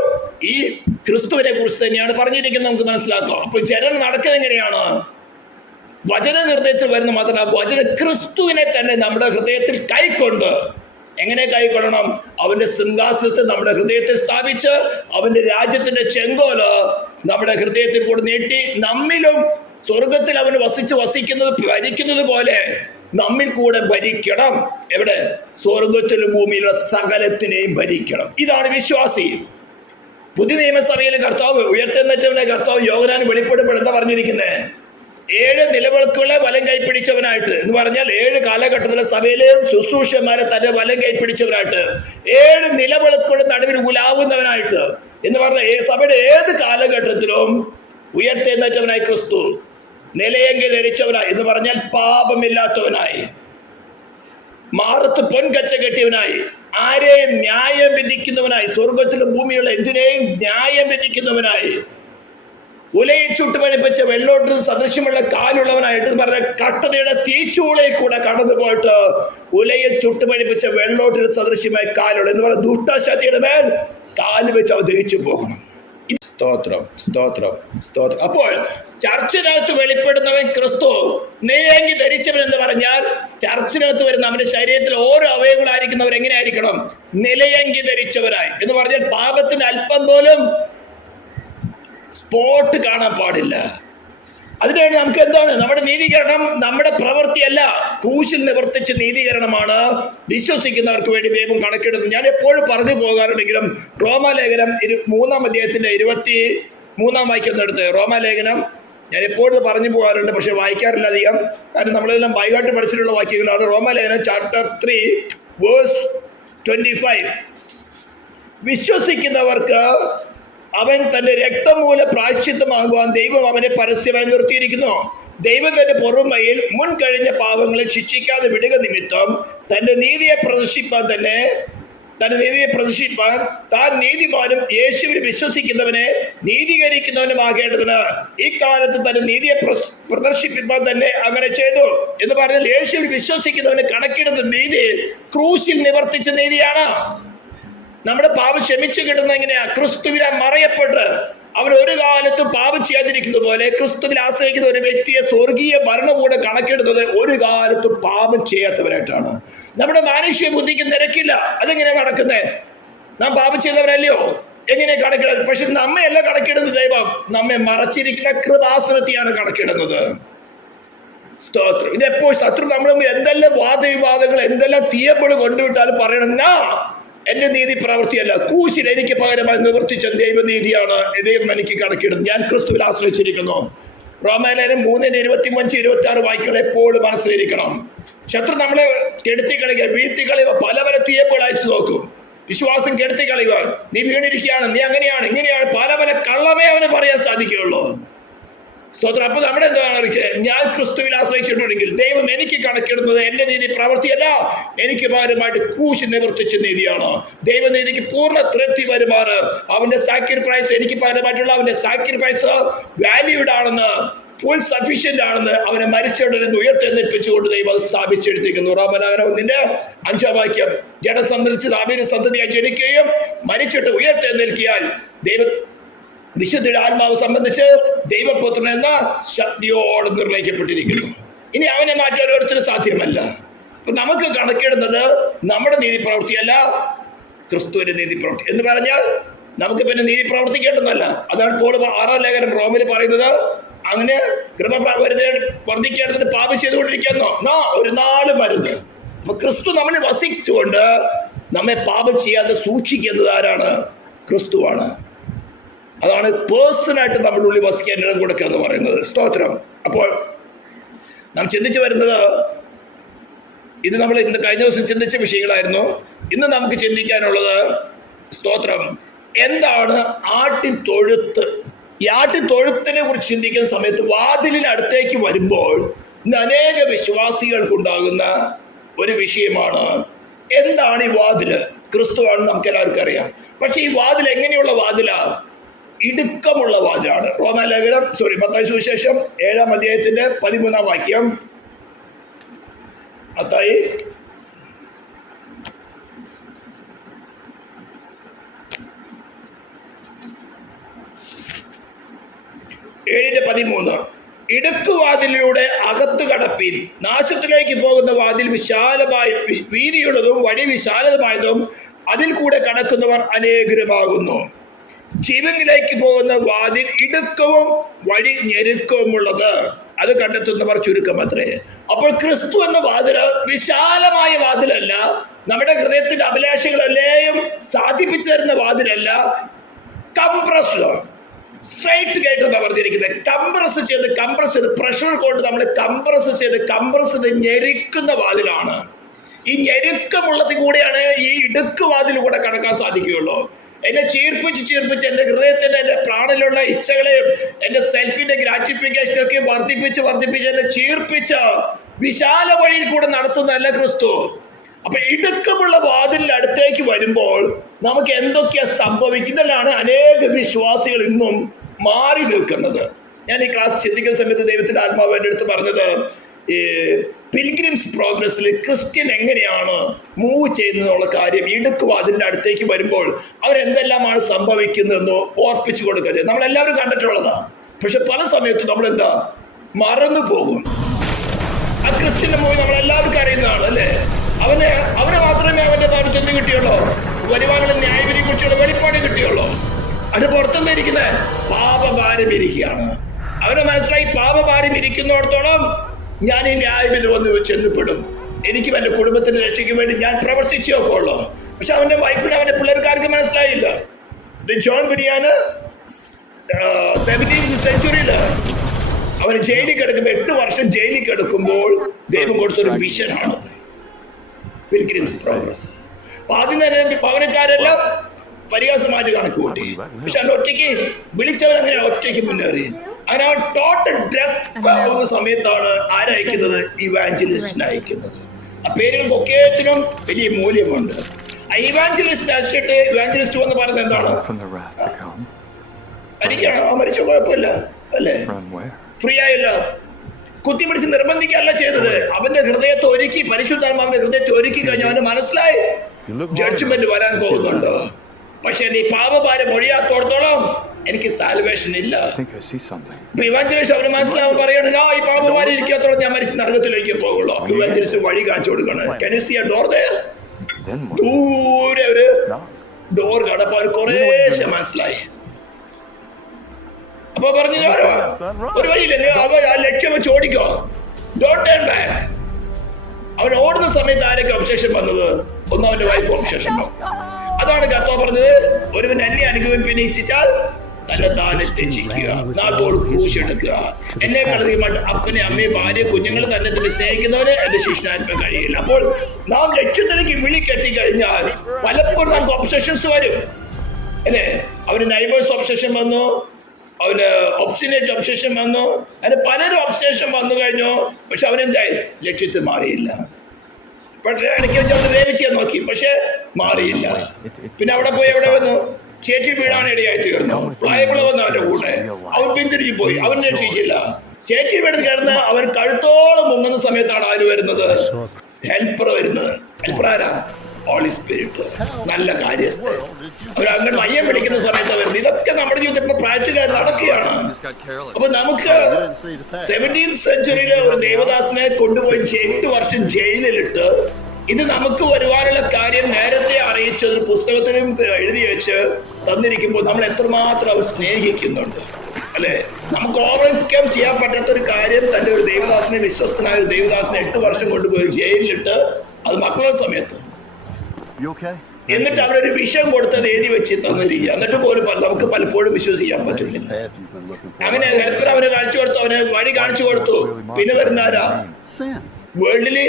ഈ ക്രിസ്തുവിനെ കുറിച്ച് തന്നെയാണ് പറഞ്ഞിരിക്കുന്നത്. നമുക്ക് മനസ്സിലാക്കാം. അപ്പോൾ ജനനം നടക്കുന്നത് എങ്ങനെയാണ്? വചന ഹൃദയത്തിൽ വരുന്ന മാത്രമല്ല, വചന ക്രിസ്തുവിനെ തന്നെ നമ്മുടെ ഹൃദയത്തിൽ കൈക്കൊണ്ട്. എങ്ങനെ കൈക്കൊള്ളണം? അവന്റെ സിംഹാസനത്തെ നമ്മുടെ ഹൃദയത്തിൽ സ്ഥാപിച്ച് അവന്റെ രാജ്യത്തിന്റെ ചെങ്കോല് നമ്മുടെ ഹൃദയത്തിൽ കൂടെ നീട്ടി നമ്മിലും സ്വർഗത്തിൽ അവന് ഭരിക്കുന്നത് പോലെ നമ്മിൽ കൂടെ ഭരിക്കണം. എവിടെ? സ്വർഗത്തിലും ഭൂമിയിലുള്ള സകലത്തിനെയും ഭരിക്കണം. ഇതാണ് വിശ്വാസി. പുതിയ നിയമസഭയിലെ കർത്താവ് ഉയർത്തെഴുന്നേറ്റവനെ കർത്താവ് യോഹന്നാൻ വെളിപ്പെടുമ്പോൾ എന്താ പറഞ്ഞിരിക്കുന്നത്? 7 നിലവിളക്കുകളെ വലം കൈപ്പിടിച്ചവനായിട്ട് എന്ന് പറഞ്ഞാൽ 7 കാലഘട്ടത്തിലെ സഭയിലെയും ശുശ്രൂഷന്മാരെ തന്റെ വലം കൈപ്പിടിച്ചവനായിട്ട്, 7 നിലവിളക്കുകളുടെ നടുവിൽ ഉലാവുന്നവനായിട്ട് എന്ന് പറഞ്ഞാൽ സഭയുടെ ഏത് കാലഘട്ടത്തിലും ഉയർത്തെഴുന്നേറ്റവനായി ക്രിസ്തു. നിലയെങ്കിൽ ധരിച്ചവനായി എന്ന് പറഞ്ഞാൽ പാപമില്ലാത്തവനായി, മാറത്ത് പൊൻകച്ച കെട്ടിയവനായി, ആരെയും ന്യായം വിധിക്കുന്നവനായി, സ്വർഗത്തിലും ഭൂമിയുള്ള എന്തിനേയും ന്യായം വിധിക്കുന്നവനായി, ഉലയിൽ ചുട്ടുപണിപ്പിച്ച വെള്ളോട്ടിന് സദൃശ്യമുള്ള കാലുള്ളവനായിട്ട് പറഞ്ഞ കട്ടതയുടെ തീച്ചൂളയിൽ കൂടെ കടന്നു പോയിട്ട് ഉലയിൽ ചുട്ടുപണിപ്പിച്ച വെള്ളോട്ടിന് സദൃശ്യമായ കാലുള്ള എന്ന് പറഞ്ഞ ദുഷ്ടശക്തിയുടെ മേൽ കാല് വെച്ച് അവ ദഹിച്ചു പോകണം. സ്തോത്രം, സ്തോത്രം, സ്തോത്രം. അപ്പോൾ ചർച്ചിനകത്ത് വെളിപ്പെടുന്നവൻ ക്രിസ്തു. നിലയങ്കി ധരിച്ചവൻ എന്ന് പറഞ്ഞാൽ ചർച്ചിനകത്ത് വരുന്ന അവന്റെ ശരീരത്തിൽ ഓരോ അവയവങ്ങളായിരിക്കുന്നവർ എങ്ങനെയായിരിക്കണം? നിലയങ്കി ധരിച്ചവരായി എന്ന് പറഞ്ഞാൽ പാപത്തിന് അല്പം പോലും സ്പോട്ട് കാണാൻ പാടില്ല. അതിനുവേണ്ടി നമുക്ക് എന്താണ്? നമ്മുടെ നീതീകരണം നമ്മുടെ പ്രവൃത്തിയല്ല, ക്രൂശിൽ നിവർത്തിച്ച നീതീകരണമാണ് വിശ്വസിക്കുന്നവർക്ക് വേണ്ടി ദൈവം കണക്കിടുന്നത്. ഞാൻ എപ്പോഴും പറഞ്ഞു പോകാറുണ്ടെങ്കിലും റോമാലേഖനം 3-ാം അധ്യായത്തിന്റെ 23-ാം വാക്യം എടുത്ത് റോമാലേഖനം ഞാൻ എപ്പോഴും പറഞ്ഞു പോകാറുണ്ട്, പക്ഷെ വായിക്കാറില്ല അധികം. കാരണം നമ്മളെല്ലാം ബൈഹാർട്ട് പഠിച്ചിട്ടുള്ള വാക്യങ്ങളാണ്. റോമാലേഖനം ചാപ്റ്റർ 3 വേഴ്സ് 25. വിശ്വസിക്കുന്നവർക്ക് അവൻ തന്റെ രക്തം മൂലം പ്രായശ്ചിത്തമാകുവാൻ ദൈവം അവനെ പരസ്യമായി നിർത്തിയിരിക്കുന്നു. ദൈവം തന്റെ പൊറുമയിൽ മുൻ കഴിഞ്ഞ പാപങ്ങളെ ശിക്ഷിക്കാതെ വിടുക നിമിത്തം തന്റെ നീതിയെ പ്രദർശിപ്പാൻ താൻ നീതിമാനും യേശുവിൽ വിശ്വസിക്കുന്നവനെ നീതീകരിക്കുന്നവനുമാകേണ്ടതിന് ഈ കാലത്ത് തന്റെ നീതിയെ പ്രദർശിപ്പിക്കാൻ തന്നെ അങ്ങനെ ചെയ്തു എന്ന് പറഞ്ഞാൽ യേശുവിൽ വിശ്വസിക്കുന്നവന് കണക്കിടുന്ന നീതി ക്രൂശിൽ നിവർത്തിച്ച നീതിയാണ്. നമ്മുടെ പാപം ക്ഷമിച്ചു കിട്ടുന്ന എങ്ങനെയാ? ക്രിസ്തുവിനെ മറയപ്പെട്ട് അവൻ ഒരു കാലത്തും പാപം ചെയ്യാതിരിക്കുന്നത് പോലെ ക്രിസ്തുവിൽ ആശ്രയിക്കുന്ന ഒരു വ്യക്തിയെ സ്വർഗീയ ഭരണകൂടെ കണക്കെടുത്തത് ഒരു കാലത്തും പാപം ചെയ്യാത്തവരായിട്ടാണ്. നമ്മുടെ മാനുഷ്യ ബുദ്ധിക്ക് നിരക്കില്ല. അതെങ്ങനെ നടക്കുന്നത്? നാം പാപം ചെയ്തവരല്ലയോ? എങ്ങനെ കണക്കിടുന്നത്? പക്ഷെ നമ്മയല്ല കണക്കിടുന്നത് ദൈവം, നമ്മെ മറച്ചിരിക്കുന്ന കൃപാസനത്തെയാണ് കണക്കിടുന്നത്. സ്തോത്രം. ഇതെപ്പോൾ ശത്രു നമ്മൾ എന്തെല്ലാം വാദവിവാദങ്ങൾ എന്തെല്ലാം തീയപ്പോൾ കൊണ്ടുവിട്ടാലും പറയണം, എന്റെ നീതി പ്രവൃത്തിയല്ല, ക്രൂശിൽ എനിക്ക് പകരമായി നിവർത്തിച്ച ദൈവനീതിയാണ് ദൈവം എനിക്ക് കണക്കിടുന്നത്. ഞാൻ ക്രിസ്തുവിൽ ആശ്രയിച്ചിരിക്കുന്നു. റോമാലേഖനം 3:25-26 വാക്യങ്ങൾ എപ്പോഴും മനസ്സിലിരിക്കണം. ശത്രു നമ്മളെ കെടുത്തിക്കളയുക, വീഴ്ത്തിക്കളയുക, പല പല തീയപ്പോൾ അയച്ചു നോക്കും. വിശ്വാസം കെടുത്തിക്കളയുക. നീ വീണിരിക്കുകയാണ്, നീ അങ്ങനെയാണ് ഇങ്ങനെയാണ്, പല പല കള്ളമേ അവന് പറയാൻ സാധിക്കുകയുള്ളൂ. സ്തോത്രം. അപ്പൊ നമ്മുടെ എന്താണ്? ഞാൻ ക്രിസ്തുവിൽ ആശ്രയിച്ചിട്ടുണ്ടെങ്കിൽ ദൈവം എനിക്ക് കണക്കിടുന്നത് എന്റെ നീതി പ്രവൃത്തിയല്ല, എനിക്ക് പകരമായിട്ട് ക്രൂശ് നിവർത്തിച്ച നീതിയാണ്. ദൈവനീതിക്ക് പൂർണ്ണ തൃപ്തി വരുമാറ് അവന്റെ സാക്രിഫൈസ്, എനിക്ക് പകരമായിട്ടുള്ള അവന്റെ സാക്രിഫൈസ് വാല്യൂഡ് ആണെന്ന്, ഫുൾ സഫീഷ്യന്റ് ആണെന്ന് അവനെ മരിച്ചവരിൽ നിന്ന് ഉയർത്തെഴുന്നേൽപ്പിച്ചുകൊണ്ട് ദൈവം അത് സ്ഥാപിച്ചെടുത്തിരിക്കുന്നു. റോമാലേഖനം 1:5 വാക്യം. ജഡം സംബന്ധിച്ച് ദാവീദിന്റെ സന്തതിയായി ജനിക്കുകയും മരിച്ചിട്ട് ഉയർത്തെഴുന്നേൽക്കിയാൽ ദൈവം വിശുദ്ധിയുടെ ആത്മാവ് സംബന്ധിച്ച് ദൈവപുത്രൻ എന്ന ശക്തിയോട് നിർണയിക്കപ്പെട്ടിരിക്കുന്നു. ഇനി അവനെ മാറ്റാൻ ഓരോരുത്തരും സാധ്യമല്ല. അപ്പൊ നമുക്ക് കണക്കിടുന്നത് നമ്മുടെ നീതി പ്രവൃത്തിയല്ല, ക്രിസ്തുവിന്റെ നീതി പ്രവൃത്തി എന്ന് പറഞ്ഞാൽ നമുക്ക് പിന്നെ നീതി പ്രവർത്തിക്കേണ്ടതല്ല. അതാണ് പോൾ 6-ാം ലേഖനം റോമിൽ പറയുന്നത്. അങ്ങനെ കൃപ വർദ്ധിക്കേണ്ടതിന് പാപം ചെയ്തുകൊണ്ടിരിക്കുന്നോ ഒരു നാളും വരുത്. അപ്പൊ ക്രിസ്തു നമ്മളിൽ വസിച്ചുകൊണ്ട് നമ്മെ പാപം ചെയ്യാതെ സൂക്ഷിക്കുന്നത് ആരാണ്? ക്രിസ്തുവാണ്. അതാണ് പേഴ്സണായിട്ട് നമ്മുടെ ഉള്ളിൽ വസിക്കാൻ ഇടം കൊടുക്കുക എന്ന് പറയുന്നത്. സ്തോത്രം. അപ്പോൾ നാം ചിന്തിച്ചു വരുന്നത്, ഇത് നമ്മൾ ഇന്ന് കഴിഞ്ഞ ദിവസം ചിന്തിച്ച വിഷയങ്ങളായിരുന്നു. ഇന്ന് നമുക്ക് ചിന്തിക്കാനുള്ളത്, സ്തോത്രം, എന്താണ് ആട്ടിത്തൊഴുത്ത്? ഈ ആട്ടിത്തൊഴുത്തിനെ കുറിച്ച് ചിന്തിക്കുന്ന സമയത്ത് വാതിലിന് അടുത്തേക്ക് വരുമ്പോൾ ഇന്ന് അനേക വിശ്വാസികൾക്കുണ്ടാകുന്ന ഒരു വിഷയമാണ്, എന്താണ് ഈ വാതില്? ക്രിസ്തുവാണെന്ന് നമുക്ക് എല്ലാവർക്കും അറിയാം. പക്ഷെ ഈ വാതിൽ എങ്ങനെയുള്ള വാതിലാ? ഇടുക്കമുള്ള വാതിലാണ്. മത്തായി സുവിശേഷം 7-ാം അധ്യായത്തിന്റെ 13-ാം വാക്യം. മത്തായി 7:13. ഇടുക്കുവാതിലൂടെ അകത്ത് കടപ്പിൻ, നാശത്തിലേക്ക് പോകുന്ന വാതിൽ വീതിയുള്ളതും വഴി വിശാലമായതും അതിൽ കൂടെ കടക്കുന്നവർ അനേകരുമാകുന്നു. ജീവനിലേക്ക് പോകുന്ന വാതിൽ ഇടുക്കവും വഴി ഞെരുക്കവുമുള്ളത്, അത് കണ്ടെത്തുന്നവർ ചുരുക്കം അത്രേ. അപ്പോൾ ക്രിസ്തു എന്ന വാതില് വിശാലമായ വാതിലല്ല, നമ്മുടെ ഹൃദയത്തിന്റെ അഭിലാഷങ്ങളെല്ലാം സാധിപ്പിച്ചു തരുന്ന വാതിലല്ല, കംപ്രസ്ഡ് സ്ട്രൈറ്റ് ഗേറ്റ് എന്നാണ് പറഞ്ഞിരിക്കുന്നത്. കംപ്രസ് ചെയ്ത് പ്രഷർ കൊണ്ട് നമ്മൾ കംപ്രസ് ചെയ്ത് ഞെരുക്കുന്ന വാതിലാണ്. ഈ ഞെരുക്കമുള്ളതിൽ കൂടെയാണ് ഈ ഇടുക്ക് വാതിലൂടെ കടക്കാൻ സാധിക്കുകയുള്ളൂ. എന്നെ ചീർപ്പിച്ച് എൻ്റെ ഹൃദയത്തിന്റെ, എൻ്റെ പ്രാണനിലുള്ള ഇച്ഛകളെയും എൻ്റെ സെൽഫിന്റെ ഗ്രാറ്റിഫിക്കേഷനൊക്കെ വർദ്ധിപ്പിച്ച് എന്നെ ചീർപ്പിച്ച് വിശാല വഴിയിൽ കൂടെ നടത്തുന്നതല്ല ക്രിസ്തു. അപ്പൊ ഇടുക്കമുള്ള വാതിലിന്റെ അടുത്തേക്ക് വരുമ്പോൾ നമുക്ക് എന്തൊക്കെയാ സംഭവിക്കുന്നതിലാണ് അനേക വിശ്വാസികൾ ഇന്നും മാറി നിൽക്കുന്നത്. ഞാൻ ഈ ക്ലാസ് ചിന്തിക്കുന്ന സമയത്ത് ദൈവത്തിന്റെ ആത്മാവ് എൻ്റെ അടുത്ത് പറഞ്ഞത്, ഈ പിൽഗ്രിംസ് പ്രോഗ്രസ്സിൽ ക്രിസ്ത്യൻ എങ്ങനെയാണ് മൂവ് ചെയ്യുന്നതെന്നുള്ള കാര്യം ഇടുക്കുക അതിൻ്റെ അടുത്തേക്ക് വരുമ്പോൾ അവരെന്തെല്ലാമാണ് സംഭവിക്കുന്നതെന്ന് ഓർപ്പിച്ചു കൊടുക്കുക. നമ്മളെല്ലാവരും കണ്ടിട്ടുള്ളതാണ്. പക്ഷെ പല സമയത്തും നമ്മളെന്താ മറന്നു പോകും. ആ ക്രിസ്ത്യന്റെ മൂവി നമ്മളെല്ലാവർക്കും അറിയുന്നതാണ് അല്ലേ. അവന് മാത്രമേ അവന്റെ നാട്ടിൽ എന്ത് കിട്ടിയുള്ളൂ? വരുവാനുള്ള ന്യായവിധി കുറിച്ചുള്ള വെളിപ്പാട് കിട്ടിയുള്ളൂ. അതിന് പുറത്തുനിന്ന് ഇരിക്കുന്നത് പാപഭാരം ഇരിക്കുകയാണ്. അവന് മനസ്സിലായി പാപഭാരം ഇരിക്കുന്നിടത്തോളം ഞാൻ ഈ ന്യായവിധി വന്ന് ചെന്നപ്പെടും. എനിക്കും എൻ്റെ കുടുംബത്തിന്റെ രക്ഷയ്ക്ക് വേണ്ടി ഞാൻ പ്രവർത്തിച്ചു നോക്കുള്ളൂ. പക്ഷെ അവന്റെ വൈഫിന് അവന്റെ പിള്ളേർക്കാർക്ക് മനസ്സിലായില്ല. ജോൺ ബിരിയാന് 17th സെഞ്ച്വറിയില് അവന് ജയിലിൽ കിടക്കുമ്പോൾ 8 വർഷം ജയിലിൽ കിടക്കുമ്പോൾ ദൈവം കൊടുത്തൊരു വിഷനാണത്, പിൽഗ്രിംസ് പ്രോഗ്രസ്. അപ്പൊ ആദ്യം തന്നെ ഭവനക്കാരെല്ലാം പരിഹാസമായിട്ട് കണക്ക് കൂട്ടി. പക്ഷെ അവൻ ഒറ്റയ്ക്ക് വിളിച്ചവൻ അങ്ങനെ ഒറ്റയ്ക്ക് മുന്നേറി. അങ്ങനെ അവൻ ടോട്ടൽ ഡെസ്പ് ആവുന്ന സമയത്താണ് ആരയക്കുന്നത്? ഇവാഞ്ചലിസ്റ്റിനെ അയക്കുന്നത്. ആ പേരുകൾക്കൊക്കേത്തിനും വലിയ മൂല്യമുണ്ട്. ആ ഇവാഞ്ചലിസ്റ്റ് അയച്ചിട്ട് ഇവാഞ്ചലിസ്റ്റ് വന്ന് പറയുന്നത് എന്താണ്? മരിക്കണോ? മരിച്ച കുഴപ്പമില്ല അല്ലേ, ഫ്രീ ആയില്ല. കുത്തിപ്പിടിച്ച് നിർബന്ധിക്കല്ല ചെയ്തത്. അവന്റെ ഹൃദയത്തെ ഒരുക്കി, പരിശുദ്ധാത്മാവിന്റെ ഹൃദയത്തെ ഒരുക്കി കഴിഞ്ഞാൽ അവന് മനസ്സിലായി ജഡ്ജ്മെന്റ് വരാൻ പോകുന്നുണ്ട്. പക്ഷെ നീ പാപഭാരം ഒഴിയാത്തോടത്തോളം എനിക്ക് സാൽവേഷൻ ഇല്ല. ഇവാഞ്ചലിസ്റ്റ് അവന് മനസ്സിലാവും, പറയണ ഈ പാപഭാരം ഇരിക്കാത്തോളം ഞാൻ മരിച്ച് നരകത്തിലേക്ക് പോകുള്ളൂ. ഇവാഞ്ചലിസ്റ്റ് വഴി കാണിച്ചു കൊടുക്കണം. Can you see a door there? ദൂരെ ഒരു ഡോർ കടപ്പോ അവർ കുറേശ്ശെ മനസ്സിലായി. അപ്പൊ പറഞ്ഞു ഒരു വഴിയില്ലേ, ആ ലക്ഷ്യം വെച്ച് ഓടിക്കോ, ഡോണ്ട് ടേൺ ബാക്ക്. അവൻ ഓടുന്ന സമയത്ത് ആരൊക്കെ ഒബ്സെഷൻ വന്നത്? ഒന്ന് അവന്റെ വൈഫ് ഒബ്സെഷൻ വന്നു. അതാണ് കർത്താവ് പറഞ്ഞത്, ഒരുവൻ എന്നെ അനുഗമിപ്പിനെ ഇച്ഛിച്ചാൽ തന്നെ താനെ ത്യജിക്കുക, നാളോട് ക്രൂശെടുക്കുക. എന്നെ കളതിയുമായിട്ട് അപ്പനെ അമ്മയെ ഭാര്യ കുഞ്ഞുങ്ങൾ തന്നെ തന്നെ സ്നേഹിക്കുന്നവന് എന്റെ ശിഷ്യനാത്മ കഴിയില്ല. അപ്പോൾ നാം ലക്ഷ്യത്തിലേക്ക് വിളി കെട്ടിക്കഴിഞ്ഞാൽ പലപ്പോഴും നമുക്ക് ഒബ്സെഷൻസ് വരും അല്ലേ. അവന് നൈബേഴ്സ് ഒബ്സെഷൻ വന്നു, അവന് ഒബ്സ്റ്റിനേറ്റ് ഒബ്സെഷൻ വന്നു, അതിന് പലരും ഒബ്സെഷൻ വന്നു കഴിഞ്ഞു. പക്ഷെ അവനെന്തായി? ലക്ഷ്യത്തിൽ മാറിയില്ല. പക്ഷെ ഇടയ്ക്ക് വെച്ച് അവന് വേവിച്ച് നോക്കി, പക്ഷെ മാറിയില്ല. പിന്നെ അവിടെ പോയി എവിടെ വന്നു? ചേച്ചി വീഴാൻ ഇടയായി തീർന്നു. പ്ലായബിള വന്നു അവന്റെ കൂടെ, അവൻ പിന്തിരിഞ്ഞു പോയി, അവൻ രക്ഷിച്ചില്ല. ചേച്ചി വീട് കിടന്ന് അവർ കഴുത്തോളം മുങ്ങുന്ന സമയത്താണ് ആര് വരുന്നത്? ഹെൽപ്പർ വരുന്നത്. ഹെൽപ്പർ ആരാ? ഹോളി സ്പിരിറ്റ്, നല്ല കാര്യസ്ഥ. അവർ അങ്ങനെ മയ്യം വിളിക്കുന്ന സമയത്ത് വരുന്നത്. ഇതൊക്കെ നമ്മുടെ ജീവിതത്തിൽ പ്രാക്ടിക്കൽ നടക്കുകയാണ്. അപ്പൊ നമുക്ക് 17th സെഞ്ച്വറിയിലെ ഒരു ദേവദാസനെ കൊണ്ടുപോയി 8 വർഷം ജയിലിലിട്ട് ഇത് നമുക്ക് വരുവാനുള്ള കാര്യം നേരത്തെ അറിയിച്ച ഒരു പുസ്തകത്തിലും എഴുതി വെച്ച് തന്നിരിക്കുമ്പോൾ നമ്മൾ എത്രമാത്രം അവർ സ്നേഹിക്കുന്നുണ്ട് അല്ലെ. നമുക്ക് ഓവർകം ചെയ്യാൻ പറ്റാത്ത ഒരു കാര്യം തന്റെ ഒരു ദേവദാസനെ, വിശ്വസ്തനായ ഒരു ദേവദാസനെ 8 വർഷം കൊണ്ടുപോയി ജയിലിലിട്ട്, അത് മക്കളുടെ സമയത്ത്. എന്നിട്ട് അവരൊരു വിഷം കൊടുത്തത് എഴുതി വെച്ച് തന്നിരിക്കുക. എന്നിട്ട് പോലും നമുക്ക് പലപ്പോഴും വിശ്വസിക്കാൻ പറ്റുന്നില്ല. അങ്ങനെ ഹെൽപ്പർ അവനെ കാണിച്ചു കൊടുത്തു, അവനെ വഴി കാണിച്ചു കൊടുത്തു. പിന്നെ വരുന്ന ആരാ? വേൾഡില്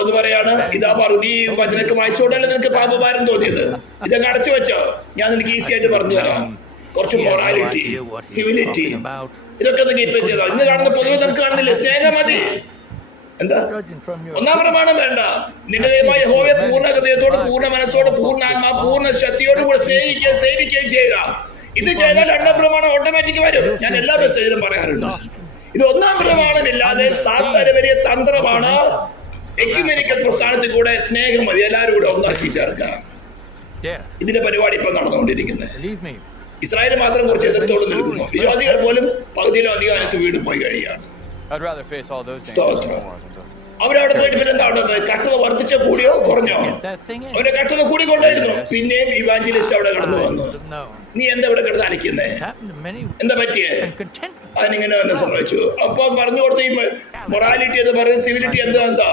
ഒന്ന് പറയാണ്, ഇതാ പറഞ്ഞു ഈ വചനക്ക് വായിച്ചോണ്ടല്ലേ നിനക്ക് പാപഭാരം തോന്നിയത്, ഇതൊക്കെ അടച്ചു വെച്ചോ, ഞാൻ നിനക്ക് ഈസി ആയിട്ട് പറഞ്ഞു തരാം. കുറച്ച് മൊറാലിറ്റി, സിവിലിറ്റി, ഇതൊക്കെ കീപ്പ് ചെയ്തോ. ഇന്ന് കാണുന്ന പൊതുവെ നമുക്ക് കാണുന്നില്ല. സ്നേഹം മതി. എന്താ? ഒന്നാം പ്രമാണം വേണ്ട. നിന്റെ ദൈവമായ യഹോവയെ പൂർണ്ണ ഹൃദയത്തോട്, പൂർണ്ണ മനസ്സോട്, പൂർണ്ണ ആത്മാ, പൂർണ്ണ ശക്തിയോടും കൂടെ സ്നേഹിക്കുകയും സേവിക്കുകയും ചെയ്യുക. ഇത് ചെയ്താൽ 2ാം പ്രമാണം ഓട്ടോമാറ്റിക് വരും. ഞാൻ എല്ലാ മെസ്സേജിലും പറയാറുണ്ട്. ഇത് 1ആം പ്രമാണമില്ലാതെ സാത്താന് വലിയ തന്ത്രമാണ്. എക്യുമെനിക്കൽ പ്രസ്ഥാനത്തിൽ കൂടെ സ്നേഹം മതി, എല്ലാവരും കൂടെ ഒന്നാക്കി ചേർക്കാം. ഇതിന്റെ പരിപാടി ഇപ്പൊ നടന്നുകൊണ്ടിരിക്കുന്നത്. ഇസ്രായേൽ മാത്രം കുറച്ച് എതിർത്തോളം നിൽക്കുന്നു. വിശ്വാസികൾ പോലും പകുതിയിലും അധികാരത്ത് വീട് പോയി കഴിയാണ്. അവരവിടെ പോയിട്ട് പിന്നെ എന്താ ഉള്ളത്? കട്ടത വർദ്ധിച്ചോ കൂടിയോ കുറഞ്ഞോ? അവന്റെ കട്ടത കൂടിക്കൊണ്ടായിരുന്നു. പിന്നെയും ഇവാഞ്ചലിസ്റ്റ് അവിടെ കടന്നു വന്നു. നീ എന്താ ഇവിടെ കിടന്ന് അലക്കുന്നേ? എന്താ പറ്റിയേ? അതിനിങ്ങനെ തന്നെ സംഭവിച്ചു. അപ്പൊ പറഞ്ഞു കൊടുത്ത ഈ മൊറാലിറ്റി എന്ന് പറയുന്നത്, സിവിലിറ്റി എന്താ?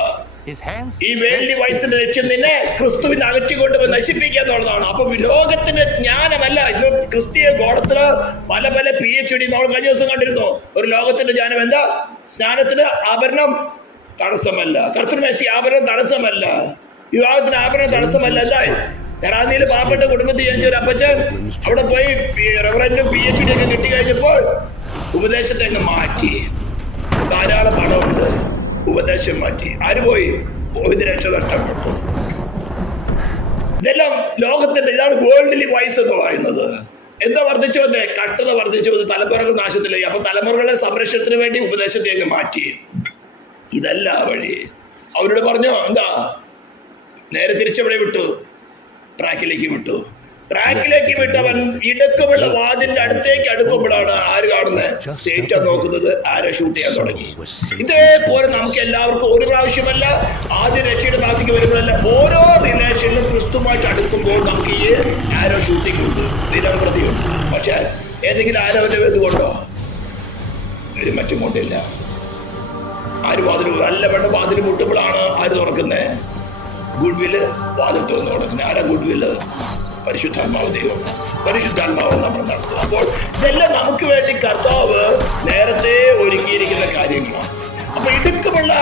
ഈ വേൾഡ്ലി വൈസിന്റെ ലക്ഷ്യം നിന്നെ ക്രിസ്തുവിനെ അകറ്റിക്കൊണ്ട് നശിപ്പിക്കുക എന്നുള്ളതാണ്. അപ്പൊ ലോകത്തിന്റെ ജ്ഞാനമല്ല ഇന്ന് ക്രിസ്തീയ ഗോളത്തില് പല പല PhD നമ്മൾ കഴിഞ്ഞ ദിവസം കണ്ടിരുന്നു. ഒരു ലോകത്തിന്റെ ജ്ഞാനം എന്താ? സ്നാനത്തിന് ആഭരണം തടസ്സമല്ല, കർത്തൃമേശി ആഭരണം തടസ്സമല്ല, വിവാഹത്തിന് ആഭരണം തടസ്സമല്ല. എന്തായി നെറാന്നിയിൽ പാവപ്പെട്ട കുടുംബത്തിൽ ജനിച്ച ഒരു അപ്പച്ചൻ അവിടെ പോയി റെവറൻഡും PhD ഒക്കെ കിട്ടി കഴിഞ്ഞപ്പോൾ ഉപദേശത്തെ അങ്ങ് മാറ്റി. ധാരാളം പണമുണ്ട്, ഉപദേശം മാറ്റി. ആര് പോയി? പോയത് രക്ഷ നഷ്ടപ്പെട്ടു. ഇതെല്ലാം ലോകത്തിന്റെ, ഇതാണ് വേൾഡ്ലി വൈസ് എന്ന് പറയുന്നത്. എന്താ വർദ്ധിച്ചു വന്നേ? കട്ടത വർദ്ധിച്ചു വന്ന് തലമുറകൾ നാശത്തിലായി. അപ്പൊ തലമുറകളുടെ സംരക്ഷണത്തിന് വേണ്ടി ഉപദേശത്തെ അങ്ങ് മാറ്റി. ഇതല്ല വഴി. അവരോട് പറഞ്ഞു എന്താ, നേരെ തിരിച്ചെവിടെ വിട്ടു? ട്രാക്കിലേക്ക് വിട്ടു. ട്രാക്കിലേക്ക് വിട്ടവൻ ഇടക്കുമുള്ള വാതിലിന്റെ അടുത്തേക്ക് അടുക്കുമ്പോഴാണ് ആര് കാണുന്നത്? സേറ്റൻ നോക്കുന്നത്, ആരെ ഷൂട്ട് ചെയ്യാൻ തുടങ്ങി. ഇതേപോലെ നമുക്ക് എല്ലാവർക്കും ഒരു പ്രാവശ്യമല്ല, ആദ്യ രക്ഷയുടെ ഭാഗത്തേക്ക് വരുമ്പോഴല്ല, ഓരോ റിലേഷനിലും ക്രിസ്തുമായിട്ട് അടുക്കുമ്പോൾ നമുക്ക് ഈ ആരോ ഷൂട്ടിംഗ് ഉണ്ട്, ദിനംപ്രതിയുണ്ട്. പക്ഷെ ഏതെങ്കിലും ആരോഗ്യ ഇതുകൊണ്ടോ? ഒരു മറ്റും കൊണ്ടില്ല. ആര് വാതിൽ നല്ല വേണ്ട വാതിൽ മുട്ടുമ്പോഴാണ് ആര് തുറക്കുന്നത്? ഗുഡ് വില്ല് വാതിൽ തുറന്ന് കൊടുക്കുന്നത്. ആരാ ഗുഡ് വില്ല്? പരിശുദ്ധാത്മാവ് ദൈവം. പരിശുദ്ധാത്മാവ് നമ്മൾ നടത്തും. അപ്പോൾ ഇതെല്ലാം നമുക്ക് വേണ്ടി കർത്താവ് നേരത്തെ ഒരുക്കിയിരിക്കുന്ന കാര്യങ്ങളാണ്. അപ്പൊ ഇടുക്കമുള്ള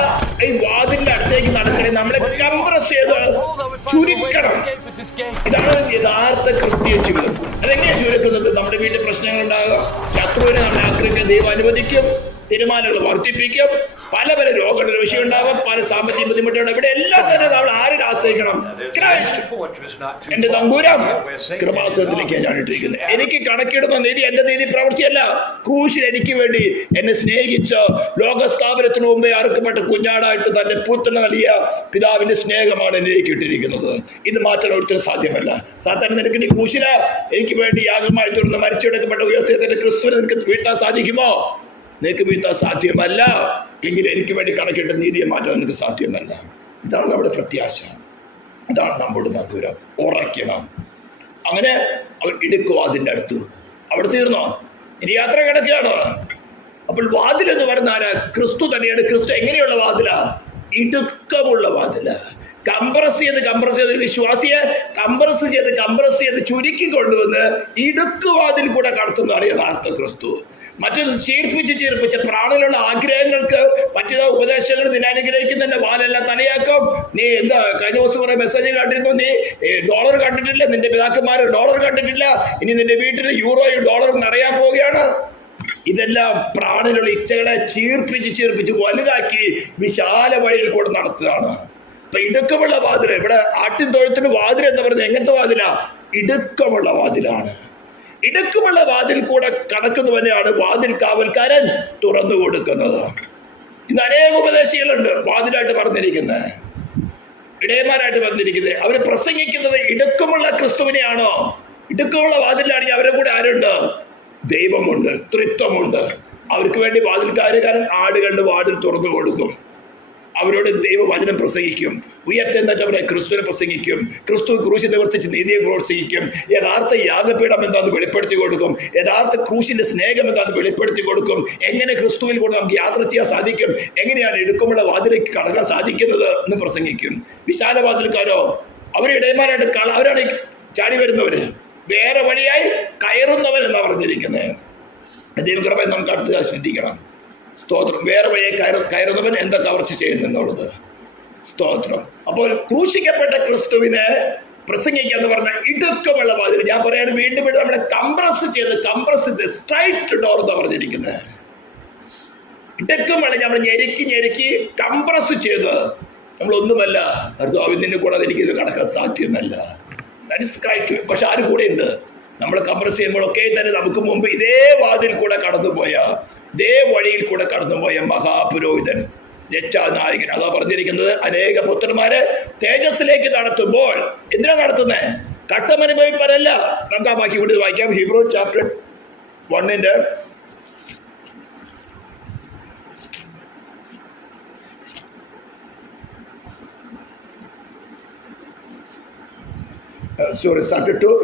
ഈ വാതിലിന്റെ അടുത്തേക്ക് നടക്കണേ നമ്മളെ കംപ്രസ് ചെയ്ത് ചുരുക്കണം. ഇതാണ് യഥാർത്ഥ ക്രിസ്തീയ ജീവിതം. അതെങ്ങനെയാണ് ചുരുക്കുന്നത്? നമ്മുടെ വീട്ടിൽ പ്രശ്നങ്ങൾ ഉണ്ടാകുക, ശത്രുവിനെ നമ്മളെ ആക്രമിക്കാൻ ദൈവം അനുവദിക്കും, തീരുമാനങ്ങൾ വർദ്ധിപ്പിക്കും, പല പല രോഗങ്ങളുടെ വിഷയം ഉണ്ടാവും, പല സാമ്പത്തിക ബുദ്ധിമുട്ടുണ്ടാവും. ഇവിടെ എല്ലാം തന്നെ നമ്മൾ ആരെ ആശ്രയിക്കണം? എന്റെ തമ്പുരാൻ കൃപാസനത്തിലേക്ക് ഞാൻ ഇട്ടിരിക്കുന്നത്. എനിക്ക് കണക്കിടുന്ന നീതി എന്റെ നീതി പ്രവൃത്തിയല്ല. ക്രൂശിൽ എനിക്ക് വേണ്ടി എന്നെ സ്നേഹിച്ച ലോകസ്ഥാപനത്തിന് മുമ്പേ അറുക്കപ്പെട്ട കുഞ്ഞാടായിട്ട് തന്റെ പുത്രനെ നൽകിയ പിതാവിന്റെ സ്നേഹമാണ് എന്നിലേക്ക് ഇട്ടിരിക്കുന്നത്. ഇത് മാറ്റാൻ ഒരിക്കലും സാധ്യമല്ല. സാധാരണ നിനക്ക് നീ ക്രൂശില എനിക്ക് വേണ്ടി യാഗമായി തുറന്ന് മരിച്ചെടുക്കപ്പെട്ട ഉയർത്തിയതിന്റെ ക്രിസ്തുവിനെ നിനക്ക് വീഴ്ത്താൻ സാധിക്കുമോ? നിനക്ക് വീഴ്ത്താൻ സാധ്യമല്ല. എങ്കിൽ എനിക്ക് വേണ്ടി കണക്കിട്ട് നീതിയെ മാറ്റാൻ നിനക്ക് സാധ്യമല്ല. ഇതാണ് നമ്മുടെ പ്രത്യാശ, ഇതാണ് നമ്മുടെ നഗരം. ഉറയ്ക്കണം. അങ്ങനെ അവൻ ഇടുക്കും അതിൻ്റെ അടുത്തു. അവിടെ തീർന്നോ? ഇനി യാത്ര കിടക്കുകയാണ്. അപ്പോൾ വാതിൽ എന്ന് പറയുന്ന ആരാ? ക്രിസ്തു തന്നെയാണ്. ക്രിസ്തു എങ്ങനെയുള്ള വാതിലാ? ഇടുക്കമുള്ള വാതിലാ. കംപ്രസ് ചെയ്ത് ഒരു വിശ്വാസിയെ കംപ്രസ് ചെയ്ത് ചുരുക്കി കൊണ്ടുവന്ന് ഇടുക്കുവാതിൽ കൂടെ കടത്തുന്നതാണ് യഥാർത്ഥ ക്രിസ്തു. മറ്റത് ചീർപ്പിച്ച് പ്രാണനുള്ള ആഗ്രഹങ്ങൾക്ക് പറ്റിയ ഉപദേശങ്ങൾ നിന്നെ അനുഗ്രഹിക്കുന്നതിന്റെ വാലെല്ലാം തലയാക്കും. നീ എന്താ കഴിഞ്ഞ ദിവസം കുറെ മെസ്സേജ് കണ്ടിരുന്നു, നീ ഡോളർ കണ്ടിട്ടില്ല, നിന്റെ പിതാക്കന്മാർ ഡോളർ കണ്ടിട്ടില്ല, ഇനി നിന്റെ വീട്ടിൽ യൂറോയും ഡോളറും നിറയാൻ പോവുകയാണ്. ഇതെല്ലാം പ്രാണനുള്ള ഇച്ഛകളെ ചീർപ്പിച്ച് വലുതാക്കി വിശാല വഴിയിൽ കൂടെ നടത്തുകയാണ്. അപ്പൊ ഇടുക്കമുള്ള വാതിൽ, ഇവിടെ ആട്ടിൻ തൊഴുത്തിന് വാതിൽ എന്ന് പറയുന്നത് എങ്ങനത്തെ വാതിലാ? ഇടുക്കമുള്ള വാതിലാണ്. ഇടുക്കമുള്ള വാതിൽ കൂടെ കടക്കുന്നവനെയാണ് വാതിൽ കാവൽക്കാരൻ തുറന്നു കൊടുക്കുന്നത്. ഇന്ന് അനേക ഉപദേശികളുണ്ട് വാതിലായിട്ട് പറഞ്ഞിരിക്കുന്നത്, ഇടയന്മാരായിട്ട് പറഞ്ഞിരിക്കുന്നത്. അവര് പ്രസംഗിക്കുന്നത് ഇടുക്കമുള്ള ക്രിസ്തുവിനെയാണോ? ഇടുക്കമുള്ള വാതിലാണെങ്കിൽ അവരെ കൂടെ ആരുണ്ട്? ദൈവമുണ്ട്, ത്രിത്വമുണ്ട്. അവർക്ക് വേണ്ടി വാതിൽക്കാരുകാരൻ ആടുകളുടെ വാതിൽ തുറന്നു കൊടുക്കും. അവരോട് ദൈവവചനം പ്രസംഗിക്കും. ഉയർത്തെഴുന്നേറ്റവരെ ക്രിസ്തുവിനെ പ്രസംഗിക്കും. ക്രിസ്തു ക്രൂശിൽ നിവർത്തിച്ച് നീതിയെ പ്രവർത്തിക്കും. യഥാർത്ഥ യാഗപീഠം എന്താണെന്ന് വെളിപ്പെടുത്തി കൊടുക്കും. യഥാർത്ഥ ക്രൂശിന്റെ സ്നേഹം എന്താണെന്ന് വെളിപ്പെടുത്തി കൊടുക്കും. എങ്ങനെ ക്രിസ്തുവിൽ കൂടെ നമുക്ക് യാത്ര ചെയ്യാൻ സാധിക്കും, എങ്ങനെയാണ് ഇടുക്കമുള്ള വാതിലേക്ക് കടക്കാൻ സാധിക്കുന്നത് എന്ന് പ്രസംഗിക്കും. വിശാല വാതിൽക്കാരോ അവരെ ഇടയന്മാരായിട്ട് അവരാണ് ചാടി വരുന്നവര്, വേറെ വഴിയായി കയറുന്നവരെന്നാ പറഞ്ഞിരിക്കുന്നത്. ദൈവകൃപ നമുക്ക് അടുത്ത ശ്രദ്ധിക്കണം. സ്തോത്രം. വേറെ വഴിയെ കയറുന്നവൻ എന്താ കവർച്ച ചെയ്യുന്നുള്ളത്? സ്തോത്രം. അപ്പോൾ ക്രൂശിക്കപ്പെട്ട ക്രിസ്തുവിനെ പ്രസംഗിക്കാന്ന് പറഞ്ഞ ഇടുക്കമുള്ള വാതിൽ. ഞാൻ പറയാണ് വീണ്ടും നമ്മളെ കംപ്രസ് ചെയ്ത് സ്ട്രൈറ്റ് ഡോർ എന്ന് പറഞ്ഞിരിക്കുന്നത്. ഇടുക്കമുള്ള നമ്മൾ ഞെരുക്കി കംപ്രസ് ചെയ്ത് നമ്മളൊന്നുമല്ല നിന്നെ കൂടാതെ എനിക്കിത് കടക്കാൻ സാധ്യമല്ല. പക്ഷെ ആര് കൂടെ ഉണ്ട്? നമ്മൾ കംപ്രസ് ചെയ്യുമ്പോഴൊക്കെ തന്നെ നമുക്ക് മുമ്പ് ഇതേ വാതിൽ കൂടെ കടന്നുപോയ, ഇതേ വഴിയിൽ കൂടെ കടന്നുപോയ മഹാപുരോഹിതൻ, രക്ഷാനായകൻ. അതാ പറഞ്ഞിരിക്കുന്നത്, അനേക പുത്രന്മാരെ തേജസ്സിലേക്ക് നടത്തുമ്പോൾ എന്തിനാ നടത്തുന്നത്? കട്ടമനുഭവിപ്പരല്ല. നമുക്ക് ആ വാക്യം കൂടി വായിക്കാം. Hebrew chapter 1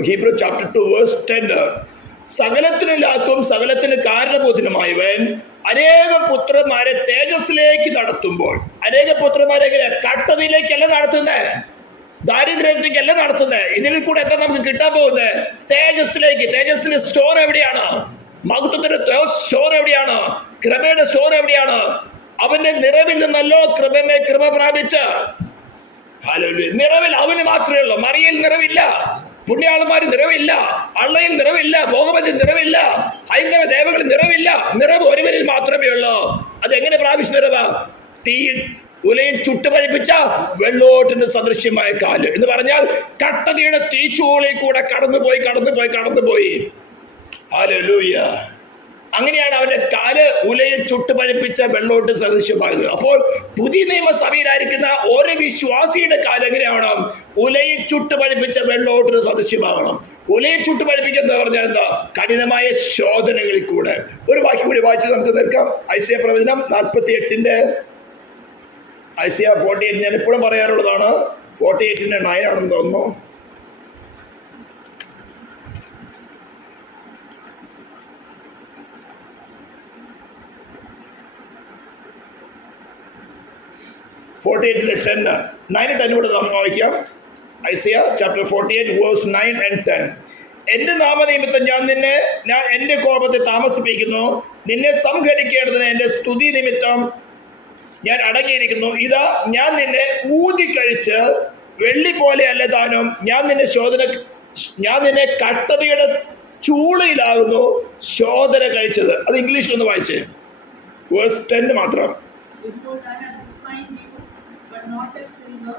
Hebrew chapter 2 verse 10. സകലത്തിനില്ലാക്കും സകലത്തിന് കാരണബോധനമായവൻ അനേക പുത്രന്മാരെ തേജസ്സിലേക്ക് നടത്തുമ്പോൾ, അനേക പുത്രന്മാരെ എങ്ങനെ? കട്ടതയിലേക്കല്ല നടത്തുന്നത്, ദാരിദ്ര്യത്തിലേക്കല്ല നടത്തുന്നത്. ഇതിൽ കൂടെ എന്താ നമുക്ക് കിട്ടാൻ പോകുന്നത്? തേജസ്സിലേക്ക്. തേജസ്സിന്റെ സ്റ്റോർ എവിടെയാണ്? മഹത്വത്തിന്റെ സ്റ്റോർ എവിടെയാണ്? കൃപയുടെ സ്റ്റോർ എവിടെയാണ്? അവന്റെ നിറവിൽ നിന്നല്ലോ കൃപമേ കൃപ പ്രാപിച്ച. നിറവിൽ അവന് മാത്രമേ ഉള്ളൂ. മറിയയിൽ നിറവില്ല, പുണ്യാളന്മാര് നിറവില്ല, അള്ളയിൽ നിറവില്ല, ഭോഗവതിൽ നിറവില്ല, ഹൈന്ദവ ദേവകളിൽ നിറവില്ല. നിറവ് ഒരുവരിൽ മാത്രമേ ഉള്ളൂ. അതെങ്ങനെ പ്രാപിച്ച നിറവ്? തീയിൽ ഉലയിൽ ചുട്ടുപഴിപ്പിച്ച വെള്ളോട്ടിന് സദൃശ്യമായ കാല് എന്ന് പറഞ്ഞാൽ കട്ടതയുടെ തീച്ചൂളിൽ കൂടെ കടന്നുപോയി. ഹല്ലേലൂയ. അങ്ങനെയാണ് അവന്റെ കാല് ഉലയിൽ ചുട്ടുപഴിപ്പിച്ച വെള്ളോട്ട് സദൃശ്യമായത്. അപ്പോൾ പുതിയ നിയമസഭയിലായിരിക്കുന്ന ഓരോ വിശ്വാസിയുടെ കാല് എങ്ങനെയാവണം? ഉലയിൽ ചുട്ടുപഴിപ്പിച്ച വെള്ളോട്ട് സദൃശ്യമാകണം. ഉലയിൽ ചുട്ടുപഴിപ്പിക്കുക പറഞ്ഞാൽ എന്താ? കഠിനമായ ശോധനകളിൽ കൂടെ. ഒരു വാക്യം കൂടി വായിച്ച് നമുക്ക് തീർക്കാം. ഐസയ പ്രവചനം 48 ഐസയ 48 ഞാൻ എപ്പോഴും പറയാറുള്ളതാണ്. 48 9 ആണെന്ന് തോന്നുന്നു. കൂടെ നമുക്ക് വായിക്കാം. Isaiah chapter 48 verse 9 and 10. എന്റെ നാമനിമിത്തം ഞാൻ എന്റെ കോപത്തെ താമസിപ്പിക്കുന്നു. നിന്നെ സംഹരിക്കേണ്ടതിന് എന്റെ സ്തുതി നിമിത്തം ഞാൻ അടങ്ങിയിരിക്കുന്നു. ഇതാ ഞാൻ നിന്നെ ഊതി കഴിച്ച് വെള്ളി പോലെ അല്ല താനും. ഞാൻ നിന്നെ കട്ടതയുടെ ചൂളയിലാകുന്നു ശോധന കഴിച്ചത്. അത് ഇംഗ്ലീഷിലൊന്ന് വായിച്ചേ. വേഴ്സ് 10 മാത്രം. Not as silver,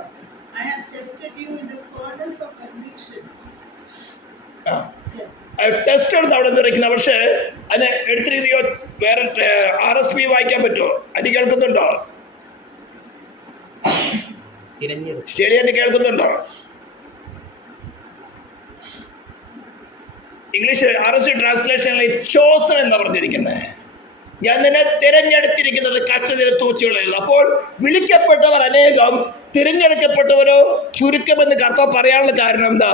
I have tested you in the furnace of affliction. Test എടുത്ത് അവിടെ നിറയ്ക്കുന്ന. പക്ഷേ അതിനെ എടുത്തിരിക്കുകയോ വേറെ RSV വായിക്കാൻ പറ്റുമോ? അത് കേൾക്കുന്നുണ്ടോ? ശരിയായിട്ട് കേൾക്കുന്നുണ്ടോ? ഇംഗ്ലീഷ് RSV ട്രാൻസ്ലേഷനിൽ ചോസൺ എന്നാ പറഞ്ഞിരിക്കുന്നത്. ഞാൻ നിന്നെ തിരഞ്ഞെടുത്തിരിക്കുന്നത് കച്ചതിരെ തൂച്ചുകളല്ല. അപ്പോൾ വിളിക്കപ്പെട്ടവർ അനേകം, തിരഞ്ഞെടുക്കപ്പെട്ടവരോ ചുരുക്കമെന്ന് കർത്താവ് പറയാനുള്ള കാരണം എന്താ?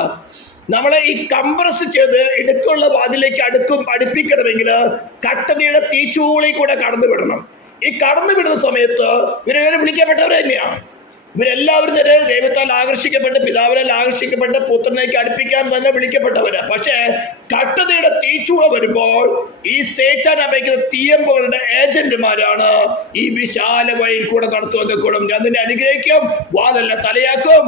നമ്മളെ ഈ കംപ്രസ് ചെയ്ത് ഇടുക്കുള്ള വാതിലേക്ക് അടുപ്പിക്കണമെങ്കിൽ കട്ടതയുടെ തീച്ചൂളിൽ കൂടെ കടന്നു വിടണം. ഈ കടന്നു വിടുന്ന സമയത്ത് ഇവരെ വിളിക്കപ്പെട്ടവർ തന്നെയാണ്. ഇവരെല്ലാവരും തന്നെ ദൈവത്താൽ ആകർഷിക്കപ്പെട്ട്, പിതാവിനാൽ ആകർഷിക്കപ്പെട്ട് പുത്രനേക്ക് അടുപ്പിക്കാൻ തന്നെ വിളിക്കപ്പെട്ടവരാ. പക്ഷേ കട്ടതയുടെ തീച്ചൂള വരുമ്പോൾ ഈ സേറ്റാൻ അപേക്ഷിക്കുന്ന തീയമ്പുകളുടെ ഏജന്റുമാരാണ് ഈ വിശാല വഴിയിൽ കൂടെ നടത്തുവന്ന കൂടെ. ഞാൻ നിന്നെ അനുഗ്രഹിക്കും, വാലല്ല തലയാക്കും.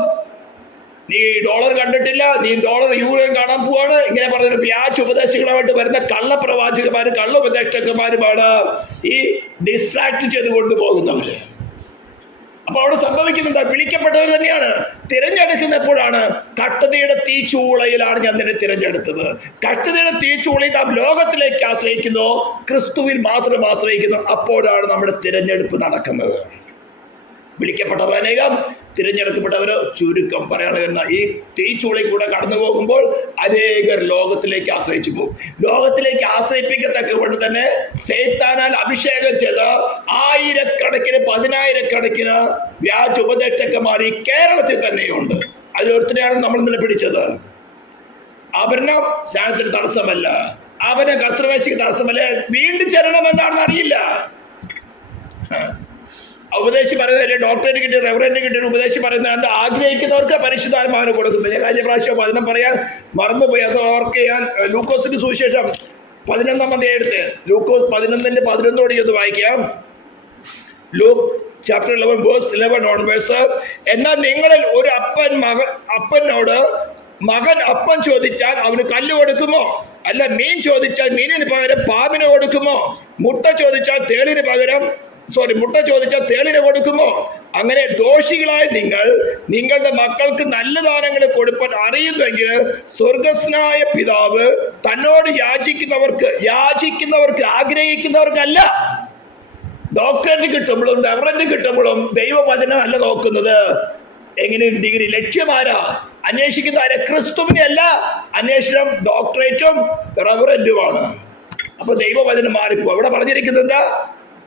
നീ ഡോളർ കണ്ടിട്ടില്ല, നീ ഡോളർ യൂറോയും കാണാൻ പോവാണ്. ഇങ്ങനെ പറഞ്ഞ വ്യാജ ഉപദേശങ്ങളുമായിട്ട് വരുന്ന കള്ളപ്രവാചകന്മാരും കള്ള ഉപദേഷ്ടന്മാരുമാണ് ഈ ഡിസ്ട്രാക്ട് ചെയ്ത് കൊണ്ടുപോകുന്നവര്. അപ്പൊ അവിടെ സംഭവിക്കുന്നത് വിളിക്കപ്പെട്ടവർ തന്നെയാണ്. തിരഞ്ഞെടുക്കുന്നപ്പോഴാണ് കട്ടതയുടെ തീച്ചൂളയിലാണ് ഞാൻ നിന്നെ തിരഞ്ഞെടുത്തത്. കട്ടതയുടെ തീച്ചൂളയിൽ നാം ലോകത്തിലേക്ക് ആശ്രയിക്കുന്നു, ക്രിസ്തുവിൽ മാത്രം ആശ്രയിക്കുന്നു. അപ്പോഴാണ് നമ്മുടെ തിരഞ്ഞെടുപ്പ് നടക്കുന്നത്. വിളിക്കപ്പെട്ടവർ അനേകം, തിരഞ്ഞെടുക്കപ്പെട്ടവരോ ചുരുക്കം. പറയണ ഈ തീച്ചൂളയിൽ കൂടെ കടന്നു പോകുമ്പോൾ അനേകർ ലോകത്തിലേക്ക് ആശ്രയിച്ചു പോകും. ലോകത്തിലേക്ക് ആശ്രയിപ്പിക്കത്തക്ക കൊണ്ട് തന്നെ സൈത്താനാൽ അഭിഷേകം ചെയ്ത് ആയിരക്കണക്കിന് 10,000-കണക്കിന് വ്യാജ ഉപദേഷ്ടന്മാർ ഈ കേരളത്തിൽ തന്നെയുണ്ട്. അതിലൊരുത്തനെയാണ് നമ്മൾ നിലപിടിച്ചത്. ആഭരണം സ്നാനത്തിന് തടസ്സമല്ല, അവന് കർത്തൃവേശിക്ക് തടസ്സമല്ല. വീണ്ടും ചേരണമെന്നാണെന്ന് അറിയില്ല. ഉപദേശി പറയുന്നത് ഡോക്ടറേറ്റ് കിട്ടിയ റെവറൻറ്റ് കിട്ടിയ ഉപദേശി പറയുന്നത് ആഗ്രഹിക്കുന്നവർക്ക് പരിശുദ്ധാത്മാവിനെ കൊടുക്കുന്നു. ഞാൻ കഴിഞ്ഞ പ്രാവശ്യം വചനം പറയാൻ മറന്നുപോയി. അത് ഓർക്ക് ഞാൻ ലൂക്കോസിന്റെ സുവിശേഷം 11-ാം അധ്യായത്തിൽ ലൂക്കോസ് 11:11 എന്ന് വായിക്കാം. Luke chapter 11 verse 11 onwards. എന്നാൽ നിങ്ങളിൽ ഒരു അപ്പനോട് മകൻ അപ്പം ചോദിച്ചാൽ അവന് കല്ല് കൊടുക്കുമോ? അല്ല മീൻ ചോദിച്ചാൽ മീനിന് പകരം പാമ്പിന് കൊടുക്കുമോ? മുട്ട ചോദിച്ചാൽ തേളിന് കൊടുക്കുമോ? അങ്ങനെ ദോഷികളായ നിങ്ങളുടെ മക്കൾക്ക് നല്ല ദാനങ്ങൾ കൊടുപ്പാൻ അറിയുന്നെങ്കിൽ സ്വർഗസ്നായ പിതാവ് തന്നോട് യാചിക്കുന്നവർക്ക് ആഗ്രഹിക്കുന്നവർക്കല്ല. ഡോക്ടറേറ്റ് കിട്ടുമ്പോഴും റെവറൻറ്റ് കിട്ടുമ്പോഴും ദൈവവചനം അല്ല നോക്കുന്നത്. എങ്ങനെ ഡിഗ്രി ലക്ഷ്യമാരാ അന്വേഷിക്കുന്ന ആരെ? ക്രിസ്തുവിനെ അല്ല അന്വേഷണം, ഡോക്ടറേറ്റും റെവറൻറ്റുമാണ്. അപ്പൊ ദൈവവചനം മാറിപ്പോ. അവിടെ പറഞ്ഞിരിക്കുന്നത് എന്താ?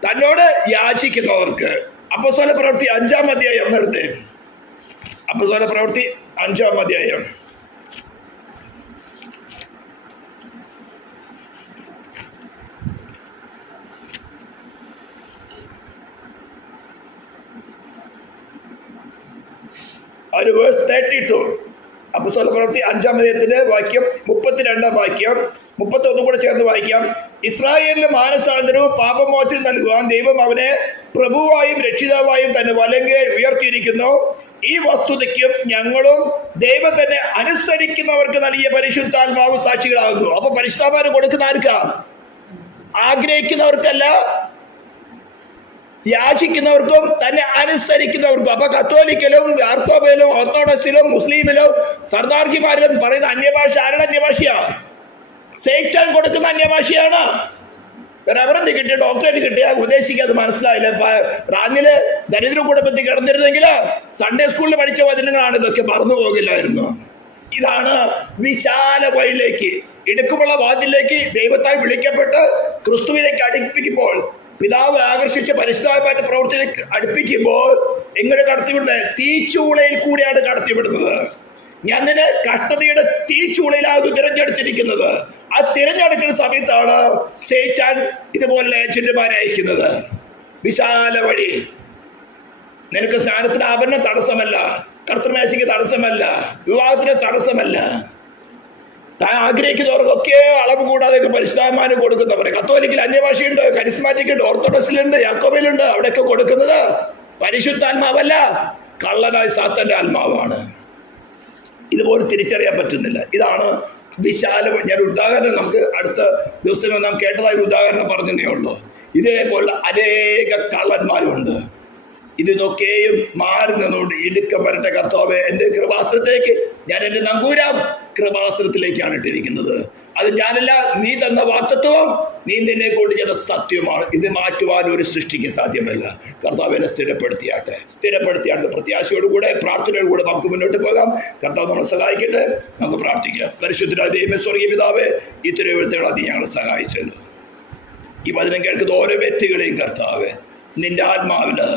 തന്നോട് യാചിക്കുന്നവർക്ക്. അപ്പോസ്തല പ്രവൃത്തി 5-ാം അധ്യായം എടുത്തേ. അപ്പോസ്തല പ്രവൃത്തി 5-ാം അധ്യായം. ഒരു വേഴ്സ് 32. അപ്പോസ്തല പ്രവൃത്തി 5-ാം അധ്യായത്തിന്റെ വാക്യം 32-ാം വാക്യം 31 കൂടെ ചേർന്ന് വായിക്കാം. ഇസ്രായേലിന് മാനസാന്തരവും പാപമോചനം നൽകുവാൻ ദൈവം അവനെ പ്രഭുവായും രക്ഷിതാവായും തന്നെ വലങ്കെ ഉയർത്തിയിരിക്കുന്നു. ഈ വസ്തുതയ്ക്കും ഞങ്ങളും ദൈവം തന്നെ അനുസരിക്കുന്നവർക്ക് നൽകിയ പരിശുദ്ധാത്മാവ് സാക്ഷികളാകുന്നു. അപ്പൊ പരിശുദ്ധാത്മാവ് കൊടുക്കുന്ന ആർക്കാ? ആഗ്രഹിക്കുന്നവർക്കല്ല, യാചിക്കുന്നവർക്കും തന്നെ അനുസരിക്കുന്നവർക്കും. അപ്പൊ കത്തോലിക്കലും ആർത്തോബയിലും ഓർത്തഡോക്സിലും മുസ്ലിമിലും സർദാർജിമാരിലും പറയുന്ന അന്യഭാഷ ആരുടെ അന്യഭാഷയാ? സൈറ്റാൻ കൊടുക്കുന്ന അന്യഭാഷയാണ്. റെവറന്റ് കിട്ടിയ ഡോക്ടറേറ്റ് കിട്ടിയ ഉദ്ദേശിക്കാതെ മനസ്സിലായില്ല. റാന്നില് ദരിദ്ര കുടുംബത്തിൽ കിടന്നിരുന്നെങ്കിൽ സൺഡേ സ്കൂളിൽ പഠിച്ച വചനങ്ങളാണ് ഇതൊക്കെ മറന്നു പോകില്ലായിരുന്നു. ഇതാണ് വിശാല വഴിയിലേക്ക്, ഇടുക്കുമുള്ള വാതിലേക്ക് ദൈവത്താൽ വിളിക്കപ്പെട്ട് ക്രിസ്തുവിലേക്ക് അടുപ്പിക്കുമ്പോൾ, പിതാവ് ആകർഷിച്ച പരിശുദ്ധമായിട്ട് പ്രവർത്തിയിലേക്ക് അടുപ്പിക്കുമ്പോൾ എങ്ങനെ കടത്തിവിടുന്നത്? തീച്ചൂളയിൽ കൂടിയാണ് കടത്തിവിടുന്നത്. ഞാൻ നിന്നെ കഷ്ടതയുടെ തീച്ചൂളയിലാണ് തിരഞ്ഞെടുത്തിരിക്കുന്നത്. ആ തിരഞ്ഞെടുക്കുന്ന സമയത്താണ് സൈത്താൻ ഇതുപോലെ ഏജന്റുമാരെ അയക്കുന്നത്. വിശാല വഴി. നിനക്ക് സ്നാനത്തിന് ആഭരണം തടസ്സമല്ല, കർത്തൃമേശയ്ക്ക് തടസ്സമല്ല, വിവാഹത്തിന് തടസ്സമല്ല. താൻ ആഗ്രഹിക്കുന്നവർക്കൊക്കെ അളവ് കൂടാതെ പരിശുദ്ധാത്മാവിന് കൊടുക്കുന്നവരെ. കത്തോലിക്കിൽ അന്യഭാഷയുണ്ട്, കരിസ്മാറ്റിക് ഉണ്ട്, ഓർത്തഡോക്സിലുണ്ട്, യാക്കോബയിലുണ്ട്. അവിടെയൊക്കെ കൊടുക്കുന്നത് പരിശുദ്ധാത്മാവല്ല, കള്ളനായ സാത്താന്റെ ആത്മാവാണ്. ഇതുപോലെ തിരിച്ചറിയാൻ പറ്റുന്നില്ല. ഇതാണ് വിശാല. ഞാൻ ഉദാഹരണം നമുക്ക് അടുത്ത ദിവസങ്ങൾ നാം കേട്ടതായ ഒരു ഉദാഹരണം പറഞ്ഞതേ ഉള്ളൂ. ഇതേപോലെ അനേക കള്ളന്മാരുണ്ട്. ഇതിനൊക്കെയും മാറി നിന്നുകൊണ്ട് ഇടുക്കം വരട്ടെ കർത്താവേ, എൻ്റെ കൃപാസനത്തിലേക്ക് ഞാൻ എൻ്റെ നങ്കൂരാം കൃപാസനത്തിലേക്കാണ് ഇട്ടിരിക്കുന്നത്. അത് ഞാനല്ല, നീ തന്ന വാഗ്ദത്തവും നീ നിന്നെ കൊണ്ട് ചെയ്ത സത്യമാണ്. ഇത് മാറ്റുവാൻ ഒരു സൃഷ്ടിക്ക് സാധ്യമല്ല. കർത്താവിനെ സ്ഥിരപ്പെടുത്തിയാണ്ട് പ്രത്യാശയോടുകൂടെ പ്രാർത്ഥനയോടുകൂടെ നമുക്ക് മുന്നോട്ട് പോകാം. കർത്താവ് നമ്മളെ സഹായിക്കട്ടെ. നമുക്ക് പ്രാർത്ഥിക്കാം. പരിശുദ്ധനായ ദൈവമേ, സ്വർഗീയ പിതാവേ, ഈ തിരുവെഴുത്തുകൾ അത് ഞങ്ങളെ സഹായിച്ചല്ലോ. ഈ വചനം കേൾക്കുന്ന ഓരോ വ്യക്തികളെയും കർത്താവേ, നിന്റെ ആത്മാവിന്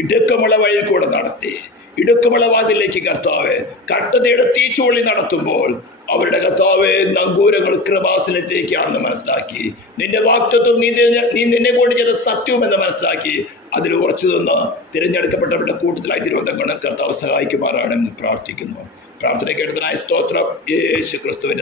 ഇടുക്കമുള്ള വഴിയെ കൂടെ നടത്തി, ഇടുക്കമുള്ള വാതിലേക്ക് കർത്താവെ കട്ടതയുടെ തീച്ചുള്ളി നടത്തുമ്പോൾ അവരുടെ കർത്താവെ നങ്കൂരങ്ങൾ കൃപാസനത്തേക്കാണെന്ന് മനസ്സിലാക്കി, നിന്റെ വാക്തത്വം നീ നിന്നെ കൊണ്ട് ചെയ്ത സത്യവും എന്ന് മനസ്സിലാക്കി അതിൽ ഉറച്ചു നിന്ന് തിരഞ്ഞെടുക്കപ്പെട്ടവരുടെ കൂട്ടത്തിലായി തിരുവനന്തപുരം കർത്താവ് സഹായിക്കുമാറാണെന്ന് പ്രാർത്ഥിക്കുന്നു. പ്രാർത്ഥന കേട്ടതിനായ സ്തോത്രം. യേശു ക്രിസ്തുവിന്റെ